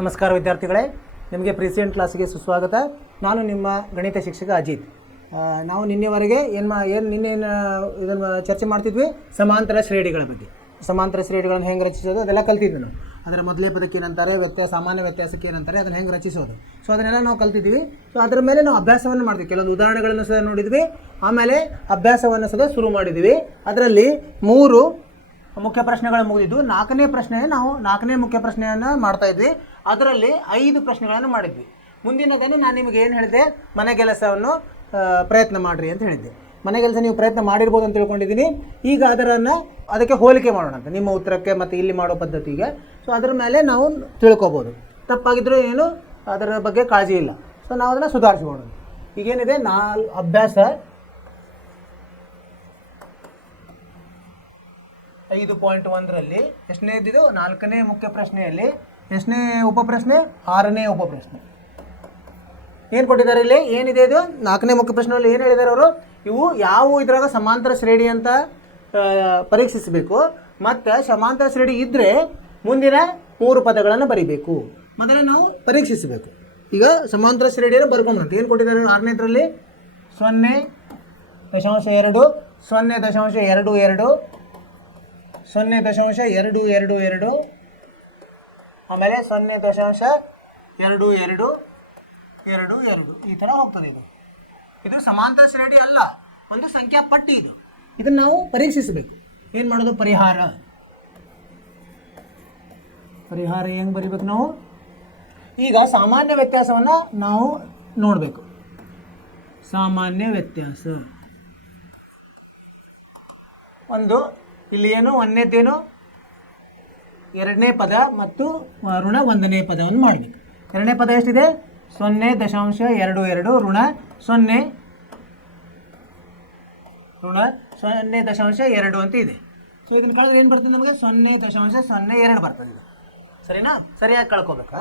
ನಮಸ್ಕಾರ ವಿದ್ಯಾರ್ಥಿಗಳೇ, ನಿಮಗೆ ಪ್ರಿಸಿಯಂಟ್ ಕ್ಲಾಸಿಗೆ ಸುಸ್ವಾಗತ. ನಾನು ನಿಮ್ಮ ಗಣಿತ ಶಿಕ್ಷಕ ಅಜಿತ್. ನಾವು ನಿನ್ನೆವರೆಗೆ ಇದನ್ನು ಚರ್ಚೆ ಮಾಡ್ತಿದ್ವಿ ಸಮಾಂತರ ಶ್ರೇಣಿಗಳ ಬಗ್ಗೆ. ಸಮಾಂತರ ಶ್ರೇಣಿಗಳನ್ನು ಹೆಂಗೆ ರಚಿಸೋದು ಅದೆಲ್ಲ ಕಲ್ತಿದ್ವಿ ನಾವು. ಅದರ ಮೊದಲೇ ಪದಕ್ಕೆ ಏನಂತಾರೆ, ಸಾಮಾನ್ಯ ವ್ಯತ್ಯಾಸಕ್ಕೆ ಏನಂತಾರೆ, ಅದನ್ನು ಹೆಂಗೆ ರಚಿಸೋದು, ಸೊ ಅದನ್ನೆಲ್ಲ ನಾವು ಕಲ್ತಿದ್ವಿ. ಸೊ ಅದರ ಮೇಲೆ ನಾವು ಅಭ್ಯಾಸವನ್ನು ಮಾಡ್ತೀವಿ. ಕೆಲವೊಂದು ಉದಾಹರಣೆಗಳನ್ನು ಸಹ ನೋಡಿದ್ವಿ, ಆಮೇಲೆ ಅಭ್ಯಾಸವನ್ನು ಸಹ ಶುರು ಮಾಡಿದ್ವಿ. ಅದರಲ್ಲಿ 3 ಮುಖ್ಯ ಪ್ರಶ್ನೆಗಳು ಮುಗಿದಿದ್ದು. 4ನೇ ಮುಖ್ಯ ಪ್ರಶ್ನೆಯನ್ನು ಮಾಡ್ತಾಯಿದ್ವಿ. ಅದರಲ್ಲಿ 5 ಪ್ರಶ್ನೆಗಳನ್ನು ಮಾಡಿದ್ವಿ. ಮುಂದಿನದನ್ನು ನಾನು ನಿಮಗೆ ಏನು ಹೇಳಿದೆ, ಮನೆಗೆಲಸವನ್ನು ಪ್ರಯತ್ನ ಮಾಡಿರಿ ಅಂತ ಹೇಳಿದ್ದೆ. ಮನೆಗೆಲಸ ನೀವು ಪ್ರಯತ್ನ ಮಾಡಿರ್ಬೋದು ಅಂತ ತಿಳ್ಕೊಂಡಿದ್ದೀನಿ. ಈಗ ಅದಕ್ಕೆ ಹೋಲಿಕೆ ಮಾಡೋಣ ಅಂತ, ನಿಮ್ಮ ಉತ್ತರಕ್ಕೆ ಮತ್ತು ಇಲ್ಲಿ ಮಾಡೋ ಪದ್ಧತಿಗೆ. ಸೊ ಅದರ ಮೇಲೆ ನಾವು ತಿಳ್ಕೊಬೋದು. ತಪ್ಪಾಗಿದ್ದರೂ ಏನು ಅದರ ಬಗ್ಗೆ ಕಾಳಜಿ ಇಲ್ಲ. ಸೊ ನಾವು ಅದನ್ನು ಸುಧಾರಿಸ್ಬೋದು. ಈಗೇನಿದೆ, ಅಭ್ಯಾಸ 5.1ರಲ್ಲಿ ಎಷ್ಟನೇದಿದು, 4ನೇ ಮುಖ್ಯ ಪ್ರಶ್ನೆಯಲ್ಲಿ ಎಷ್ಟನೇ ಉಪಪ್ರಶ್ನೆ, 6ನೇ ಉಪಪ್ರಶ್ನೆ. ಏನು ಕೊಟ್ಟಿದ್ದಾರೆ ಇಲ್ಲಿ, ಏನಿದೆ ಇದು 4ನೇ ಮುಖ್ಯ ಪ್ರಶ್ನೆಯಲ್ಲಿ ಏನು ಹೇಳಿದ್ದಾರೆ ಅವರು, ಇವು ಯಾವ ಇದ್ರಾಗ ಸಮಾಂತರ ಶ್ರೇಣಿ ಅಂತ ಪರೀಕ್ಷಿಸಬೇಕು. ಮತ್ತು ಸಮಾಂತರ ಶ್ರೇಣಿ ಇದ್ದರೆ ಮುಂದಿನ 3 ಪದಗಳನ್ನು ಬರೀಬೇಕು. ಮೊದಲು ನಾವು ಪರೀಕ್ಷಿಸಬೇಕು. ಈಗ ಸಮಾಂತರ ಶ್ರೇಣಿಯನ್ನು ಬರ್ಕೊಂಬಂತ ಏನು ಕೊಟ್ಟಿದ್ದಾರೆ 6ನೇದ್ರಲ್ಲಿ 0.2 0.22 0.222 ಆಮೇಲೆ 0.2222 ಈ ಥರ ಹೋಗ್ತದೆ. ಇದು ಸಮಾಂತರ ಶ್ರೇಣಿ ಅಲ್ಲ, ಒಂದು ಸಂಖ್ಯಾ ಪಟ್ಟಿ ಇದು. ಇದನ್ನು ನಾವು ಪರೀಕ್ಷಿಸಬೇಕು. ಏನು ಮಾಡೋದು, ಪರಿಹಾರ ಹೆಂಗೆ ಬರೀಬೇಕು ನಾವು. ಈಗ ಸಾಮಾನ್ಯ ವ್ಯತ್ಯಾಸವನ್ನು ನಾವು ನೋಡಬೇಕು. ಸಾಮಾನ್ಯ ವ್ಯತ್ಯಾಸ ಇಲ್ಲಿ ಏನು, 1ನೇದೇನು, 2ನೇ ಪದ ಮತ್ತು ಋಣ 1ನೇ ಪದವನ್ನು ಮಾಡಬೇಕು. 2ನೇ ಪದ ಎಷ್ಟಿದೆ, 0.22 ಋಣ 0.2 ಅಂತ ಇದೆ. ಸೊ ಇದನ್ನು ಕಳೆದ್ರೆ ಏನು ಬರ್ತದೆ ನಮಗೆ, 0.02 ಬರ್ತದೆ. ಇದು ಸರಿನಾ, ಸರಿಯಾಗಿ ಕಳ್ಕೊಬೇಕಾ.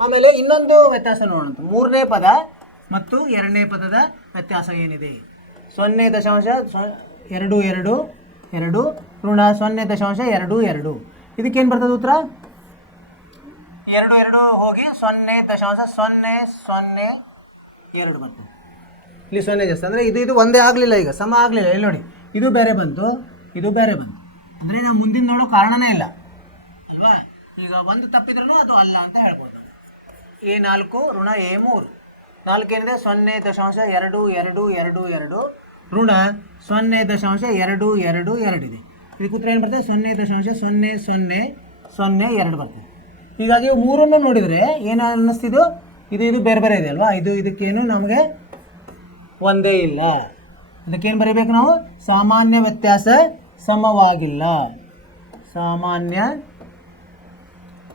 ಆಮೇಲೆ ಇನ್ನೊಂದು ವ್ಯತ್ಯಾಸ ನೋಡೋಣ, 3ನೇ ಪದ ಮತ್ತು 2ನೇ ಪದದ ವ್ಯತ್ಯಾಸ ಏನಿದೆ. 0.22 ಋಣ 0.22 ಇದಕ್ಕೇನು ಬರ್ತದೆ ಉತ್ತರ, 2 ಹೋಗಿ 0.002 ಬರ್ತದೆ. ಇಲ್ಲಿ 0 ಜಾಸ್ತಿ ಅಂದರೆ ಇದು ಒಂದೇ ಆಗಲಿಲ್ಲ, ಈಗ ಸಮ ಆಗಲಿಲ್ಲ. ಇಲ್ಲಿ ನೋಡಿ, ಇದು ಬೇರೆ ಬಂತು, ಇದು ಬೇರೆ ಬಂತು. ಅಂದರೆ ನಾವು ಮುಂದಿನ ನೋಡೋ ಕಾರಣನೇ ಇಲ್ಲ ಅಲ್ವಾ. ಈಗ ಒಂದು ತಪ್ಪಿದ್ರೂ ಅದು ಅಲ್ಲ ಅಂತ ಹೇಳ್ಬೋದು. A4 ಋಣ A3 4 ಏನಿದೆ, 0.2222 ಋಣ 0.222 ಇದೆ. ಇದಕ್ಕೆ ಉತ್ತರ ಏನು ಬರ್ತದೆ, 0.0002 ಬರ್ತದೆ. ಹೀಗಾಗಿ 3 ನೋಡಿದರೆ ಏನು ಅನ್ನಿಸ್ತಿದ್ದು, ಇದು ಬೇರೆ ಬೇರೆ ಇದೆ ಅಲ್ವಾ. ಇದಕ್ಕೇನು ನಮಗೆ ಒಂದೇ ಇಲ್ಲ. ಅದಕ್ಕೇನು ಬರೀಬೇಕು ನಾವು, ಸಾಮಾನ್ಯ ವ್ಯತ್ಯಾಸ ಸಮವಾಗಿಲ್ಲ. ಸಾಮಾನ್ಯ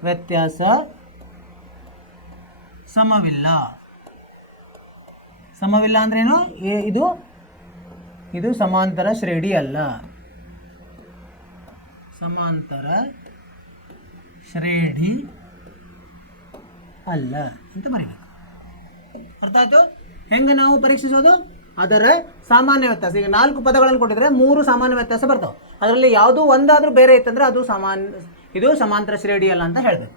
ವ್ಯತ್ಯಾಸ ಸಮವಿಲ್ಲ ಅಂದ್ರೇನು, ಇದು ಸಮಾಂತರ ಶ್ರೇಣಿ ಅಲ್ಲ. ಸಮಾಂತರ ಶ್ರೇಣಿ ಅಲ್ಲ ಅಂತ ಬರೀಬೇಕು. ಅರ್ಥ ಆಯ್ತು. ಹೆಂಗೆ ನಾವು ಪರೀಕ್ಷಿಸೋದು, ಅದರ ಸಾಮಾನ್ಯ ವ್ಯತ್ಯಾಸ. ಈಗ 4 ಪದಗಳನ್ನು ಕೊಟ್ಟಿದ್ರೆ 3 ಸಾಮಾನ್ಯ ವ್ಯತ್ಯಾಸ ಬರ್ತಾವೆ. ಅದರಲ್ಲಿ ಯಾವುದೂ ಒಂದಾದರೂ ಬೇರೆ ಇತ್ತಂದರೆ ಅದು ಇದು ಸಮಾಂತರ ಶ್ರೇಣಿ ಅಲ್ಲ ಅಂತ ಹೇಳ್ಬೇಕು.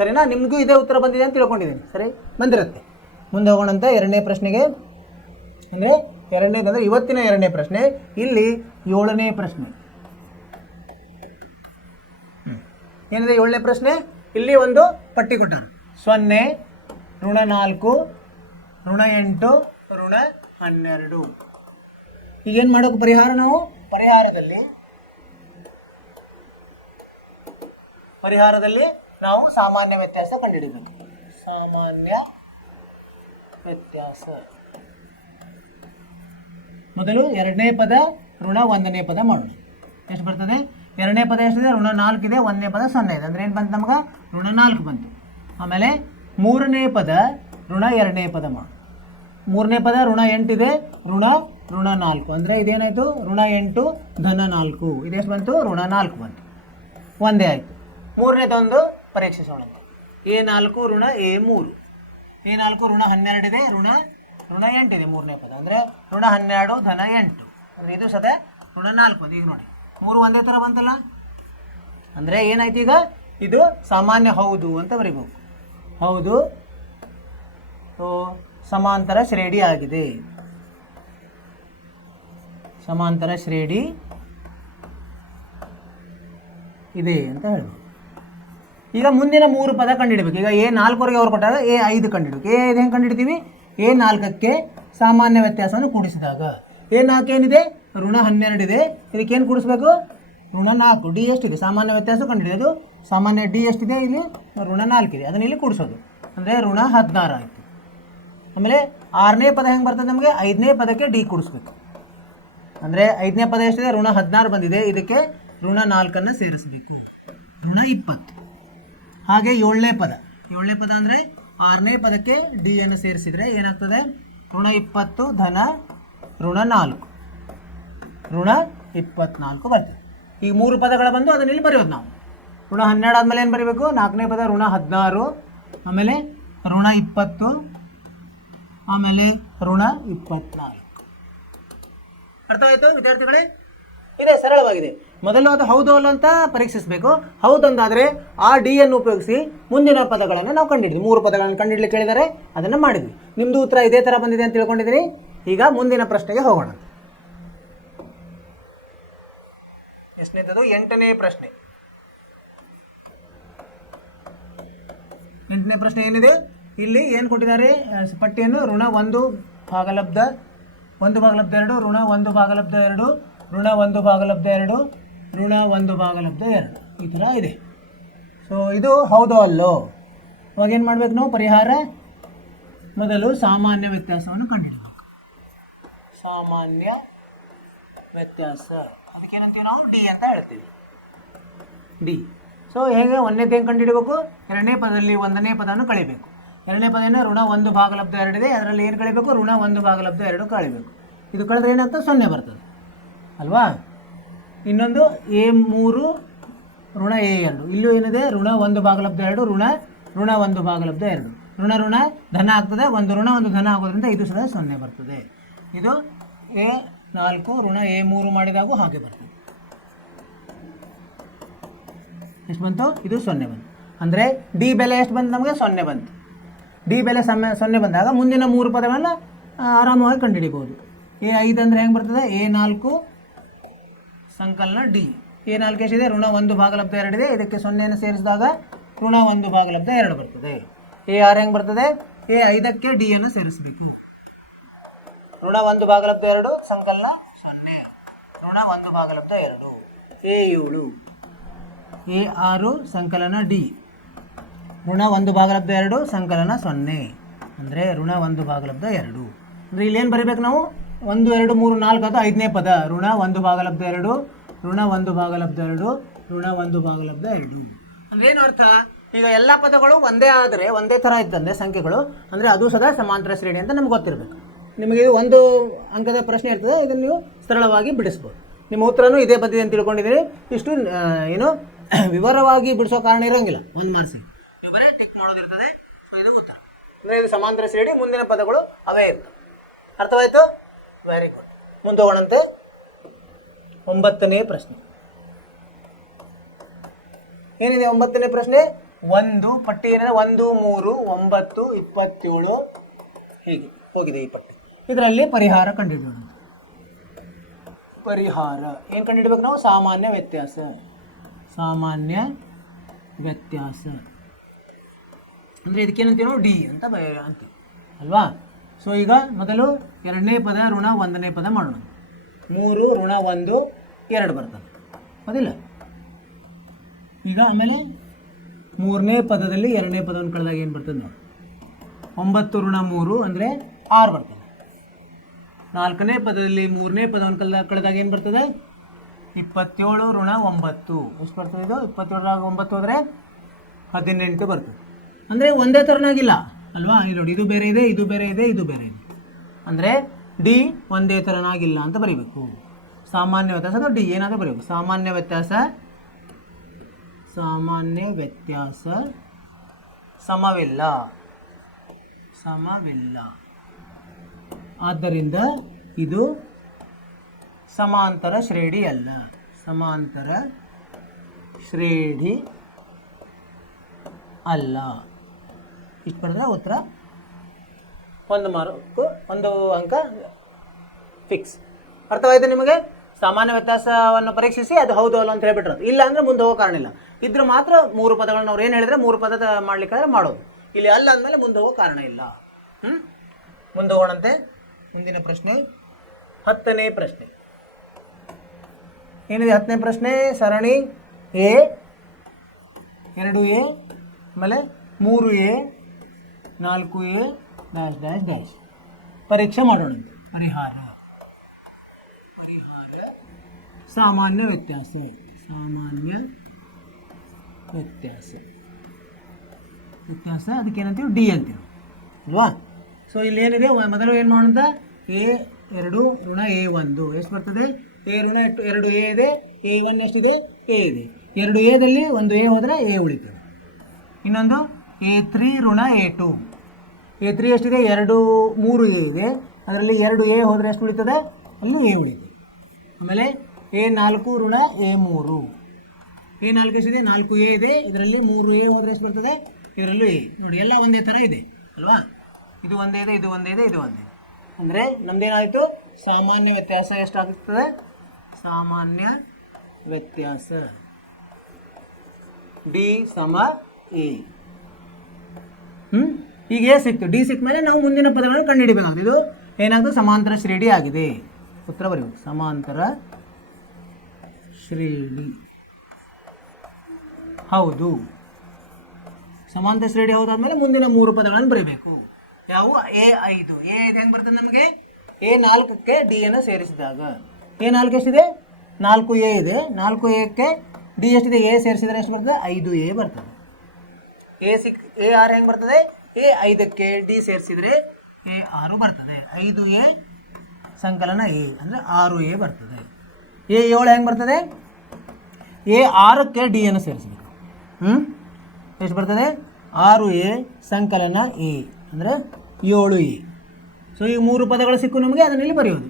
ಸರಿನಾ, ನಿಮಗೂ ಇದೇ ಉತ್ತರ ಬಂದಿದೆ ಅಂತ ತಿಳ್ಕೊಂಡಿದ್ದೀನಿ. ಸರಿ, ಬಂದಿರುತ್ತೆ. ಮುಂದೆ ಹೋಗೋಣಂತ 2ನೇ ಪ್ರಶ್ನೆಗೆ. ಅಂದರೆ ಎರಡನೇದಂದರೆ ಇವತ್ತಿನ 2ನೇ ಪ್ರಶ್ನೆ. ಇಲ್ಲಿ 7ನೇ ಪ್ರಶ್ನೆ ಏನಿದೆ, 7ನೇ ಪ್ರಶ್ನೆ. ಇಲ್ಲಿ ಒಂದು ಪಟ್ಟಿ ಕೊಟ್ಟಾರೆ, 0 ಋಣ 4 ಋಣ 8 ಋಣ 12. ಈಗೇನು ಮಾಡೋಕೆ ಪರಿಹಾರ, ನಾವು ಪರಿಹಾರದಲ್ಲಿ ನಾವು ಸಾಮಾನ್ಯ ವ್ಯತ್ಯಾಸ ಕಂಡುಹಿಡಿಯಬೇಕು. ಸಾಮಾನ್ಯ ವ್ಯತ್ಯಾಸ ಮೊದಲು 2ನೇ ಪದ ಋಣ 1ನೇ ಪದ ಮಾಡೋಣ. ಎಷ್ಟು ಬರ್ತದೆ, 2ನೇ ಪದ ಎಷ್ಟಿದೆ, ಋಣ 4 ಇದೆ, 1ನೇ ಪದ 0 ಇದೆ. ಅಂದರೆ ಏನು ಬಂತು ನಮಗೆ, ಋಣ 4 ಬಂತು. ಆಮೇಲೆ 3ನೇ ಪದ ಋಣ 2ನೇ ಪದ ಮಾಡು. 3ನೇ ಪದ ಋಣ 8 ಇದೆ, ಋಣ 4. ಅಂದರೆ ಇದೇನಾಯಿತು, ಋಣ 8 ಧನ 4. ಇದೆಷ್ಟು ಬಂತು, ಋಣ 4 ಬಂತು. ಒಂದೇ ಆಯಿತು. 3ನೇದೊಂದು ಪರೀಕ್ಷಿಸೋಣ. A4 ಋಣ A3 A4 ಋಣ 12 ಇದೆ, ಋಣ 8 ಇದೆ 3ನೇ ಪದ. ಅಂದರೆ ಋಣ 12 ಧನ 8. ಅಂದರೆ ಇದು ಸದ ಋಣ 4 ಬಂದು. ಈಗ ನೋಡಿ 3 ಒಂದೇ ಥರ ಬಂತಲ್ಲ. ಅಂದರೆ ಏನಾಯ್ತು, ಈಗ ಇದು ಸಾಮಾನ್ಯ ಹೌದು ಅಂತ ಬರೀಬೇಕು. ಹೌದು, ಸಮಾಂತರ ಶ್ರೇಣಿ ಆಗಿದೆ. ಸಮಾಂತರ ಶ್ರೇಣಿ ಇದೆ ಅಂತ ಹೇಳ್ಬೋದು. ಈಗ ಮುಂದಿನ 3 ಪದ ಕಂಡುಹಿಡಬೇಕು. ಈಗ A4 ಅವ್ರು ಕೊಟ್ಟಾಗ A5 ಕಂಡುಹಿಡಬೇಕು. A5 ಹೆಂಗೆ ಕಂಡುಹಿಡ್ತೀವಿ? A4ಕ್ಕೆ ಸಾಮಾನ್ಯ ವ್ಯತ್ಯಾಸವನ್ನು ಕೂಡಿಸಿದಾಗ A4 ಏನಿದೆ? -12 ಇದೆ. ಇದಕ್ಕೇನು ಕೂಡಿಸ್ಬೇಕು? -4. ಡಿ ಎಷ್ಟಿದೆ? ಸಾಮಾನ್ಯ ವ್ಯತ್ಯಾಸ ಕಂಡುಹಿಡಿಯೋದು. ಸಾಮಾನ್ಯ ಡಿ ಎಷ್ಟಿದೆ? ಇಲ್ಲಿ -4 ಇದೆ. ಅದನ್ನ ಇಲ್ಲಿ ಕೂಡಿಸೋದು ಅಂದರೆ -16 ಆಯಿತು. ಆಮೇಲೆ 6ನೇ ಪದ ಹೆಂಗೆ ಬರ್ತದೆ ನಮಗೆ? 5ನೇ ಪದಕ್ಕೆ ಡಿ ಕೂಡಿಸ್ಬೇಕು. ಅಂದರೆ 5ನೇ ಪದ ಎಷ್ಟಿದೆ? -16 ಬಂದಿದೆ. ಇದಕ್ಕೆ -4 ಸೇರಿಸಬೇಕು, -20. ಹಾಗೆ 7ನೇ ಪದ ಅಂದರೆ 6ನೇ ಪದಕ್ಕೆ ಡಿ ಅನ್ನು ಸೇರಿಸಿದರೆ ಏನಾಗ್ತದೆ? -20 ಧನ -4 -24 ಬರ್ತದೆ. ಈಗ 3 ಪದಗಳ ಬಂದು ಅದನ್ನ ಇಲ್ಲಿ ಬರೆಯೋದು ನಾವು. -12 ಆದಮೇಲೆ ಏನು ಬರೀಬೇಕು? 4ನೇ ಪದ -16, ಆಮೇಲೆ -20, ಆಮೇಲೆ -24. ಅರ್ಥವಾಯಿತು ವಿದ್ಯಾರ್ಥಿಗಳೇ? ಇದೆ, ಸರಳವಾಗಿದೆ. ಮೊದಲು ಅದು ಹೌದು ಅಲ್ಲ ಅಂತ ಪರೀಕ್ಷಿಸಬೇಕು. ಹೌದು ಅಂದಾದರೆ ಆ ಡಿ ಅನ್ನು ಉಪಯೋಗಿಸಿ ಮುಂದಿನ ಪದಗಳನ್ನು ನಾವು ಕಂಡಿದ್ವಿ. 3 ಪದಗಳನ್ನು ಕಂಡುಹಿಡಲಿಕ್ಕೆ ಹೇಳಿದರೆ ಅದನ್ನು ಮಾಡಿದ್ವಿ. ನಿಮ್ಮದು ಉತ್ತರ ಇದೇ ಥರ ಬಂದಿದೆ ಅಂತ ತಿಳ್ಕೊಂಡಿದ್ದೀರಿ. ಈಗ ಮುಂದಿನ ಪ್ರಶ್ನೆಗೆ ಹೋಗೋಣ. ಎಷ್ಟನೇದು? 8ನೇ ಪ್ರಶ್ನೆ. 8ನೇ ಪ್ರಶ್ನೆ ಏನಿದೆ? ಇಲ್ಲಿ ಏನು ಕೊಟ್ಟಿದ್ದಾರೆ ಪಟ್ಟಿಯನ್ನು? -1 ಭಾಗಲಬ್ಧ 1 ಭಾಗಲಬ್ಧ 2, -1 ಭಾಗಲಬ್ಧ 2, -1 ಭಾಗಲಬ್ಧ 2, -1 ಭಾಗಲಬ್ಧ 2 ಈ ಥರ ಇದೆ. ಸೊ ಇದು ಹೌದೋ ಅಲ್ಲೋ? ಅವಾಗ ಏನು ಮಾಡಬೇಕು ನಾವು? ಪರಿಹಾರ ಮೊದಲು ಸಾಮಾನ್ಯ ವ್ಯತ್ಯಾಸವನ್ನು ಕಂಡುಹಿಡಬೇಕು. ಸಾಮಾನ್ಯ ವ್ಯತ್ಯಾಸ ಅದಕ್ಕೇನಂತೀವಿ ನಾವು? ಡಿ ಅಂತ ಹೇಳ್ತೀವಿ. ಡಿ. ಸೊ ಹೇಗೆ? 1ನೇದು ಹೆಂಗೆ ಕಂಡುಹಿಡಬೇಕು? 2ನೇ ಪದದಲ್ಲಿ 1ನೇ ಪದವನ್ನು ಕಳಿಬೇಕು. 2ನೇ ಪದ ಏನು? -1 ಭಾಗಲಬ್ಧ 2 ಇದೆ. ಅದರಲ್ಲಿ ಏನು ಕಳಿಬೇಕು? -1 ಭಾಗಲಬ್ಧ 2 ಕಳಿಬೇಕು. ಇದು ಕಳೆದ್ರೆ ಏನಾಗ್ತದೆ? 0 ಬರ್ತದೆ ಅಲ್ವಾ? ಇನ್ನೊಂದು A3 A2. ಇಲ್ಲೂ ಏನಿದೆ? -1 ಭಾಗಲಬ್ಧ 2 -1 ಭಾಗಲಬ್ಧ 2 ಋಣ ಧನ ಆಗ್ತದೆ. 1 ಋಣ 1 ಧನ ಆಗೋದ್ರಿಂದ ಇದು ಸಹ 0 ಬರ್ತದೆ. ಇದು A4 A3 ಮಾಡಿದಾಗೂ ಹಾಗೆ ಬರ್ತದೆ. ಎಷ್ಟು ಬಂತು? ಇದು 0 ಬಂತು. ಅಂದರೆ ಡಿ ಬೆಲೆ ಎಷ್ಟು ಬಂತು ನಮಗೆ? 0 ಬಂತು. ಡಿ ಬೆಲೆ 0 ಬಂದಾಗ ಮುಂದಿನ 3 ಪದಗಳನ್ನು ಆರಾಮವಾಗಿ ಕಂಡುಹಿಡಿಬೋದು. A5 ಅಂದರೆ ಹೆಂಗೆ ಬರ್ತದೆ? A4 ಸಂಕಲನ ಡಿ. A4 ಎಷ್ಟಿದೆ? -1 ಭಾಗಲಬ್ಧ 2 ಇದೆ. ಇದಕ್ಕೆ 0 ಸೇರಿಸಿದಾಗ -1 ಭಾಗಲಬ್ಧ 2 ಬರ್ತದೆ. A6 ಹೆಂಗೆ ಬರ್ತದೆ? A5ಕ್ಕೆ ಡಿ ಅನ್ನು ಸೇರಿಸಬೇಕು. -1 ಭಾಗಲಬ್ಧ 2 ಸಂಕಲನ 0, -1 ಭಾಗಲಬ್ಧ 2. A7 A6 ಸಂಕಲನ ಡಿ, -1 ಭಾಗಲಬ್ಧ 2 ಸಂಕಲನ 0 ಅಂದರೆ -1 ಭಾಗಲಬ್ಧ 2. ಅಂದರೆ ಇಲ್ಲೇನು ಬರೀಬೇಕು ನಾವು? 1 2 3 4 ಅದು 5ನೇ ಪದ. -1 ಭಾಗಲಬ್ಧ 2, -1 ಭಾಗಲಬ್ಧ 2, -1 ಭಾಗಲಬ್ಧ 2. ಅಂದ್ರೆ ಏನು ಅರ್ಥ? ಈಗ ಎಲ್ಲ ಪದಗಳು ಒಂದೇ ಆದರೆ, ಒಂದೇ ಥರ ಇದ್ದಂದರೆ ಸಂಖ್ಯೆಗಳು, ಅಂದರೆ ಅದು ಸದಾ ಸಮಾಂತರ ಶ್ರೇಣಿ ಅಂತ ನಮ್ಗೆ ಗೊತ್ತಿರಬೇಕು. ನಿಮಗೆ ಇದು 1 ಅಂಕದ ಪ್ರಶ್ನೆ ಇರ್ತದೆ, ಇದನ್ನು ನೀವು ಸರಳವಾಗಿ ಬಿಡಿಸ್ಬೋದು. ನಿಮ್ಮ ಉತ್ತರನೂ ಇದೇ ಬಂದಿದೆ ಅಂತ ತಿಳ್ಕೊಂಡಿದ್ದೀರಿ. ಇಷ್ಟು ಏನು ವಿವರವಾಗಿ ಬಿಡಿಸೋ ಕಾರಣ ಇರೋಂಗಿಲ್ಲ 1 ಮಾರ್ಕ್ಸಿಗೆ. ನೀವು ಬರೀ ಟಿಕ್ ಮಾಡೋದಿರ್ತದೆ. ಸೊ ಇದು ಉತ್ತರ. ಅಂದರೆ ಇದು ಸಮಾಂತರ ಶ್ರೇಣಿ, ಮುಂದಿನ ಪದಗಳು ಅವೇ ಇರ್ತವೆ. ಅರ್ಥವಾಯಿತು? Very good. ಮುಂದೆ ಹೋಗೋಣಂತೆ. 9ನೇ ಪ್ರಶ್ನೆ ಏನಿದೆ? 9ನೇ ಪ್ರಶ್ನೆ ಒಂದು ಪಟ್ಟಿ ಏನಿದೆ? 1 3 9 27 ಹೀಗೆ ಹೋಗಿದೆ ಈ ಪಟ್ಟಿ. ಇದರಲ್ಲಿ ಪರಿಹಾರ ಕಂಡುಹಿಡಿಯೋಣ. ಪರಿಹಾರ ಏನು ಕಂಡುಹಿಡಬೇಕು ನಾವು? ಸಾಮಾನ್ಯ ವ್ಯತ್ಯಾಸ. ಸಾಮಾನ್ಯ ವ್ಯತ್ಯಾಸ ಅಂದರೆ ಇದಕ್ಕೇನಂತೀವಿ ನಾವು? ಡಿ ಅಂತ ಅಂತೀವಿ ಅಲ್ವಾ? ಸೊ ಈಗ ಮೊದಲು 2ನೇ ಪದ ಋಣ 1ನೇ ಪದ ಮಾಡೋಣ. 3 ಋಣ 1 2 ಬರ್ತದೆ, ಹೌದಿಲ್ಲ? ಈಗ ಆಮೇಲೆ 3ನೇ ಪದದಲ್ಲಿ 2ನೇ ಪದವನ್ನು ಕಳೆದಾಗ ಏನು ಬರ್ತದೆ ನೋಡಿ? 9 ಋಣ 3 ಅಂದರೆ 6 ಬರ್ತದೆ. 4ನೇ ಪದದಲ್ಲಿ 3ನೇ ಪದವನ್ನು ಕಳೆದಾಗ ಏನು ಬರ್ತದೆ? 27 ಋಣ 9 ಎಷ್ಟು ಬರ್ತದೆ? ಇದು 27 9 ಹೋದರೆ 18 ಬರ್ತದೆ. ಅಂದರೆ ಒಂದೇ ಥರನಾಗಿಲ್ಲ ಅಲ್ವಾ? ಇದು ನೋಡಿ, ಇದು ಬೇರೆ ಇದೆ, ಇದು ಬೇರೆ ಇದೆ, ಇದು ಬೇರೆ ಇದೆ. ಅಂದರೆ ಡಿ ಒಂದೇ ಥರನಾಗಿಲ್ಲ ಅಂತ ಬರೀಬೇಕು. ಸಾಮಾನ್ಯ ವ್ಯತ್ಯಾಸ ಅಥವಾ ಡಿ ಏನಾದರೂ ಬರೀಬೇಕು. ಸಾಮಾನ್ಯ ವ್ಯತ್ಯಾಸ, ಸಾಮಾನ್ಯ ವ್ಯತ್ಯಾಸ ಸಮವಿಲ್ಲ, ಸಮವಿಲ್ಲ. ಆದ್ದರಿಂದ ಇದು ಸಮಾಂತರ ಶ್ರೇಣಿ ಅಲ್ಲ. ಸಮಾಂತರ ಶ್ರೇಣಿ ಅಲ್ಲ. ಇಷ್ಟು ಬರೆದ್ರೆ ಉತ್ತರ 1 ಮಾರ್ಕು 1 ಅಂಕ ಫಿಕ್ಸ್. ಅರ್ಥವಾಯಿತು ನಿಮಗೆ? ಸಾಮಾನ್ಯ ವ್ಯತ್ಯಾಸವನ್ನು ಪರೀಕ್ಷಿಸಿ ಅದು ಹೌದು ಅಲ್ಲ ಅಂತ ಹೇಳ್ಬಿಟ್ರೆ, ಇಲ್ಲ ಅಂದರೆ ಮುಂದೆ ಹೋಗೋ ಕಾರಣ ಇಲ್ಲ. ಇದ್ರೆ ಮಾತ್ರ 3 ಪದಗಳನ್ನ ಅವ್ರು ಏನು ಹೇಳಿದ್ರೆ 3 ಪದದ ಮಾಡ್ಲಿಕ್ಕೆ ಮಾಡೋದು. ಇಲ್ಲಿ ಅಲ್ಲ ಅಂದಮೇಲೆ ಮುಂದೆ ಹೋಗೋ ಕಾರಣ ಇಲ್ಲ. ಮುಂದೆ ಹೋಗೋಣಂತೆ. ಮುಂದಿನ ಪ್ರಶ್ನೆ 10ನೇ ಪ್ರಶ್ನೆ ಏನಿದೆ? 10ನೇ ಪ್ರಶ್ನೆ ಸರಣಿ ಎ 2a ಆಮೇಲೆ 3a 4a dash dash dash ಪರೀಕ್ಷೆ ಮಾಡೋಣಂತೆ. ಪರಿಹಾರ ಸಾಮಾನ್ಯ ವ್ಯತ್ಯಾಸ ಅದಕ್ಕೇನಂತೀವಿ ಡಿ ಅಂತೀವಿ ಅಲ್ವಾ? ಸೊ ಇಲ್ಲಿ ಏನಿದೆ ಮೊದಲು ಏನು ಮಾಡೋಣ? A2 ಋಣ A1 ಎಷ್ಟು ಬರ್ತದೆ? A ಋಣ 2a ಇದೆ, A1 ಎಷ್ಟಿದೆ? A ಇದೆ. 2aದಲ್ಲಿ ಒಂದು A ಹೋದರೆ A ಉಳಿತದೆ. ಇನ್ನೊಂದು A3 ಋಣ A2 A3 ಎಷ್ಟಿದೆ? 3a ಇದೆ, ಅದರಲ್ಲಿ 2a ಹೋದರೆ ಎಷ್ಟು ಉಳಿತದೆ? ಅಲ್ಲಿ A ಉಳಿತದೆ. ಆಮೇಲೆ A4 ಋಣ A3 A4 ಎಷ್ಟಿದೆ? 4a ಇದೆ, ಇದರಲ್ಲಿ 3a ಹೋದರೆ ಎಷ್ಟು ಬರ್ತದೆ? ಇದರಲ್ಲೂ A. ನೋಡಿ ಎಲ್ಲ ಒಂದೇ ಥರ ಇದೆ ಅಲ್ವಾ? ಇದು ಒಂದೇ ಇದೆ, ಇದು ಒಂದೇ ಇದೆ, ಇದು ಒಂದೇ. ಅಂದರೆ ನಮ್ದೇನಾಯಿತು? ಸಾಮಾನ್ಯ ವ್ಯತ್ಯಾಸ ಎಷ್ಟಾಗುತ್ತದೆ? ಸಾಮಾನ್ಯ ವ್ಯತ್ಯಾಸ ಡಿ ಸಮ ಎ. ಈಗ ಎ ಸಿಕ್ತು, ಡಿ ಸಿಕ್ಕ ಮೇಲೆ ನಾವು ಮುಂದಿನ ಪದಗಳನ್ನು ಕಂಡುಹಿಡಿಬೇಕಾಗುತ್ತೆ. ಇದು ಏನಾಗುತ್ತೆ? ಸಮಾಂತರ ಶ್ರೇಣಿ ಆಗಿದೆ. ಉತ್ತರ ಬರೆಯುವುದು ಸಮಾಂತರ ಶ್ರೇಣಿ. ಹೌದು, ಸಮಾಂತರ ಶ್ರೇಣಿ ಹೌದಾದ್ಮೇಲೆ ಮುಂದಿನ 3 ಪದಗಳನ್ನು ಬರೀಬೇಕು. ಯಾವ? A5 A ಇದು ಹೆಂಗೆ ಬರ್ತದೆ ನಮಗೆ? A4ಕ್ಕೆ ಡಿ ಅನ್ನು ಸೇರಿಸಿದಾಗ A4 ಎಷ್ಟಿದೆ? 4a ಇದೆ, 4aಕ್ಕೆ ಡಿ ಎಷ್ಟಿದೆ? A ಸೇರಿಸಿದರೆ ಎಷ್ಟು ಬರ್ತದೆ? 5a ಬರ್ತದೆ. A6 ಹೆಂಗೆ ಬರ್ತದೆ? A5ಕ್ಕೆ ಡಿ ಸೇರಿಸಿದರೆ A6 ಬರ್ತದೆ. 5a ಸಂಕಲನ A ಅಂದರೆ 6a ಬರ್ತದೆ. A7 ಹೆಂಗೆ ಬರ್ತದೆ? A6ಕ್ಕೆ ಡಿ ಅನ್ನು ಸೇರಿಸಬೇಕು. ಎಷ್ಟು ಬರ್ತದೆ? 6a ಸಂಕಲನ A ಅಂದರೆ 7a. ಸೊ ಈ 3 ಪದಗಳು ಸಿಕ್ಕು ನಮಗೆ, ಅದನ್ನ ಇಲ್ಲಿ ಬರೆಯೋದು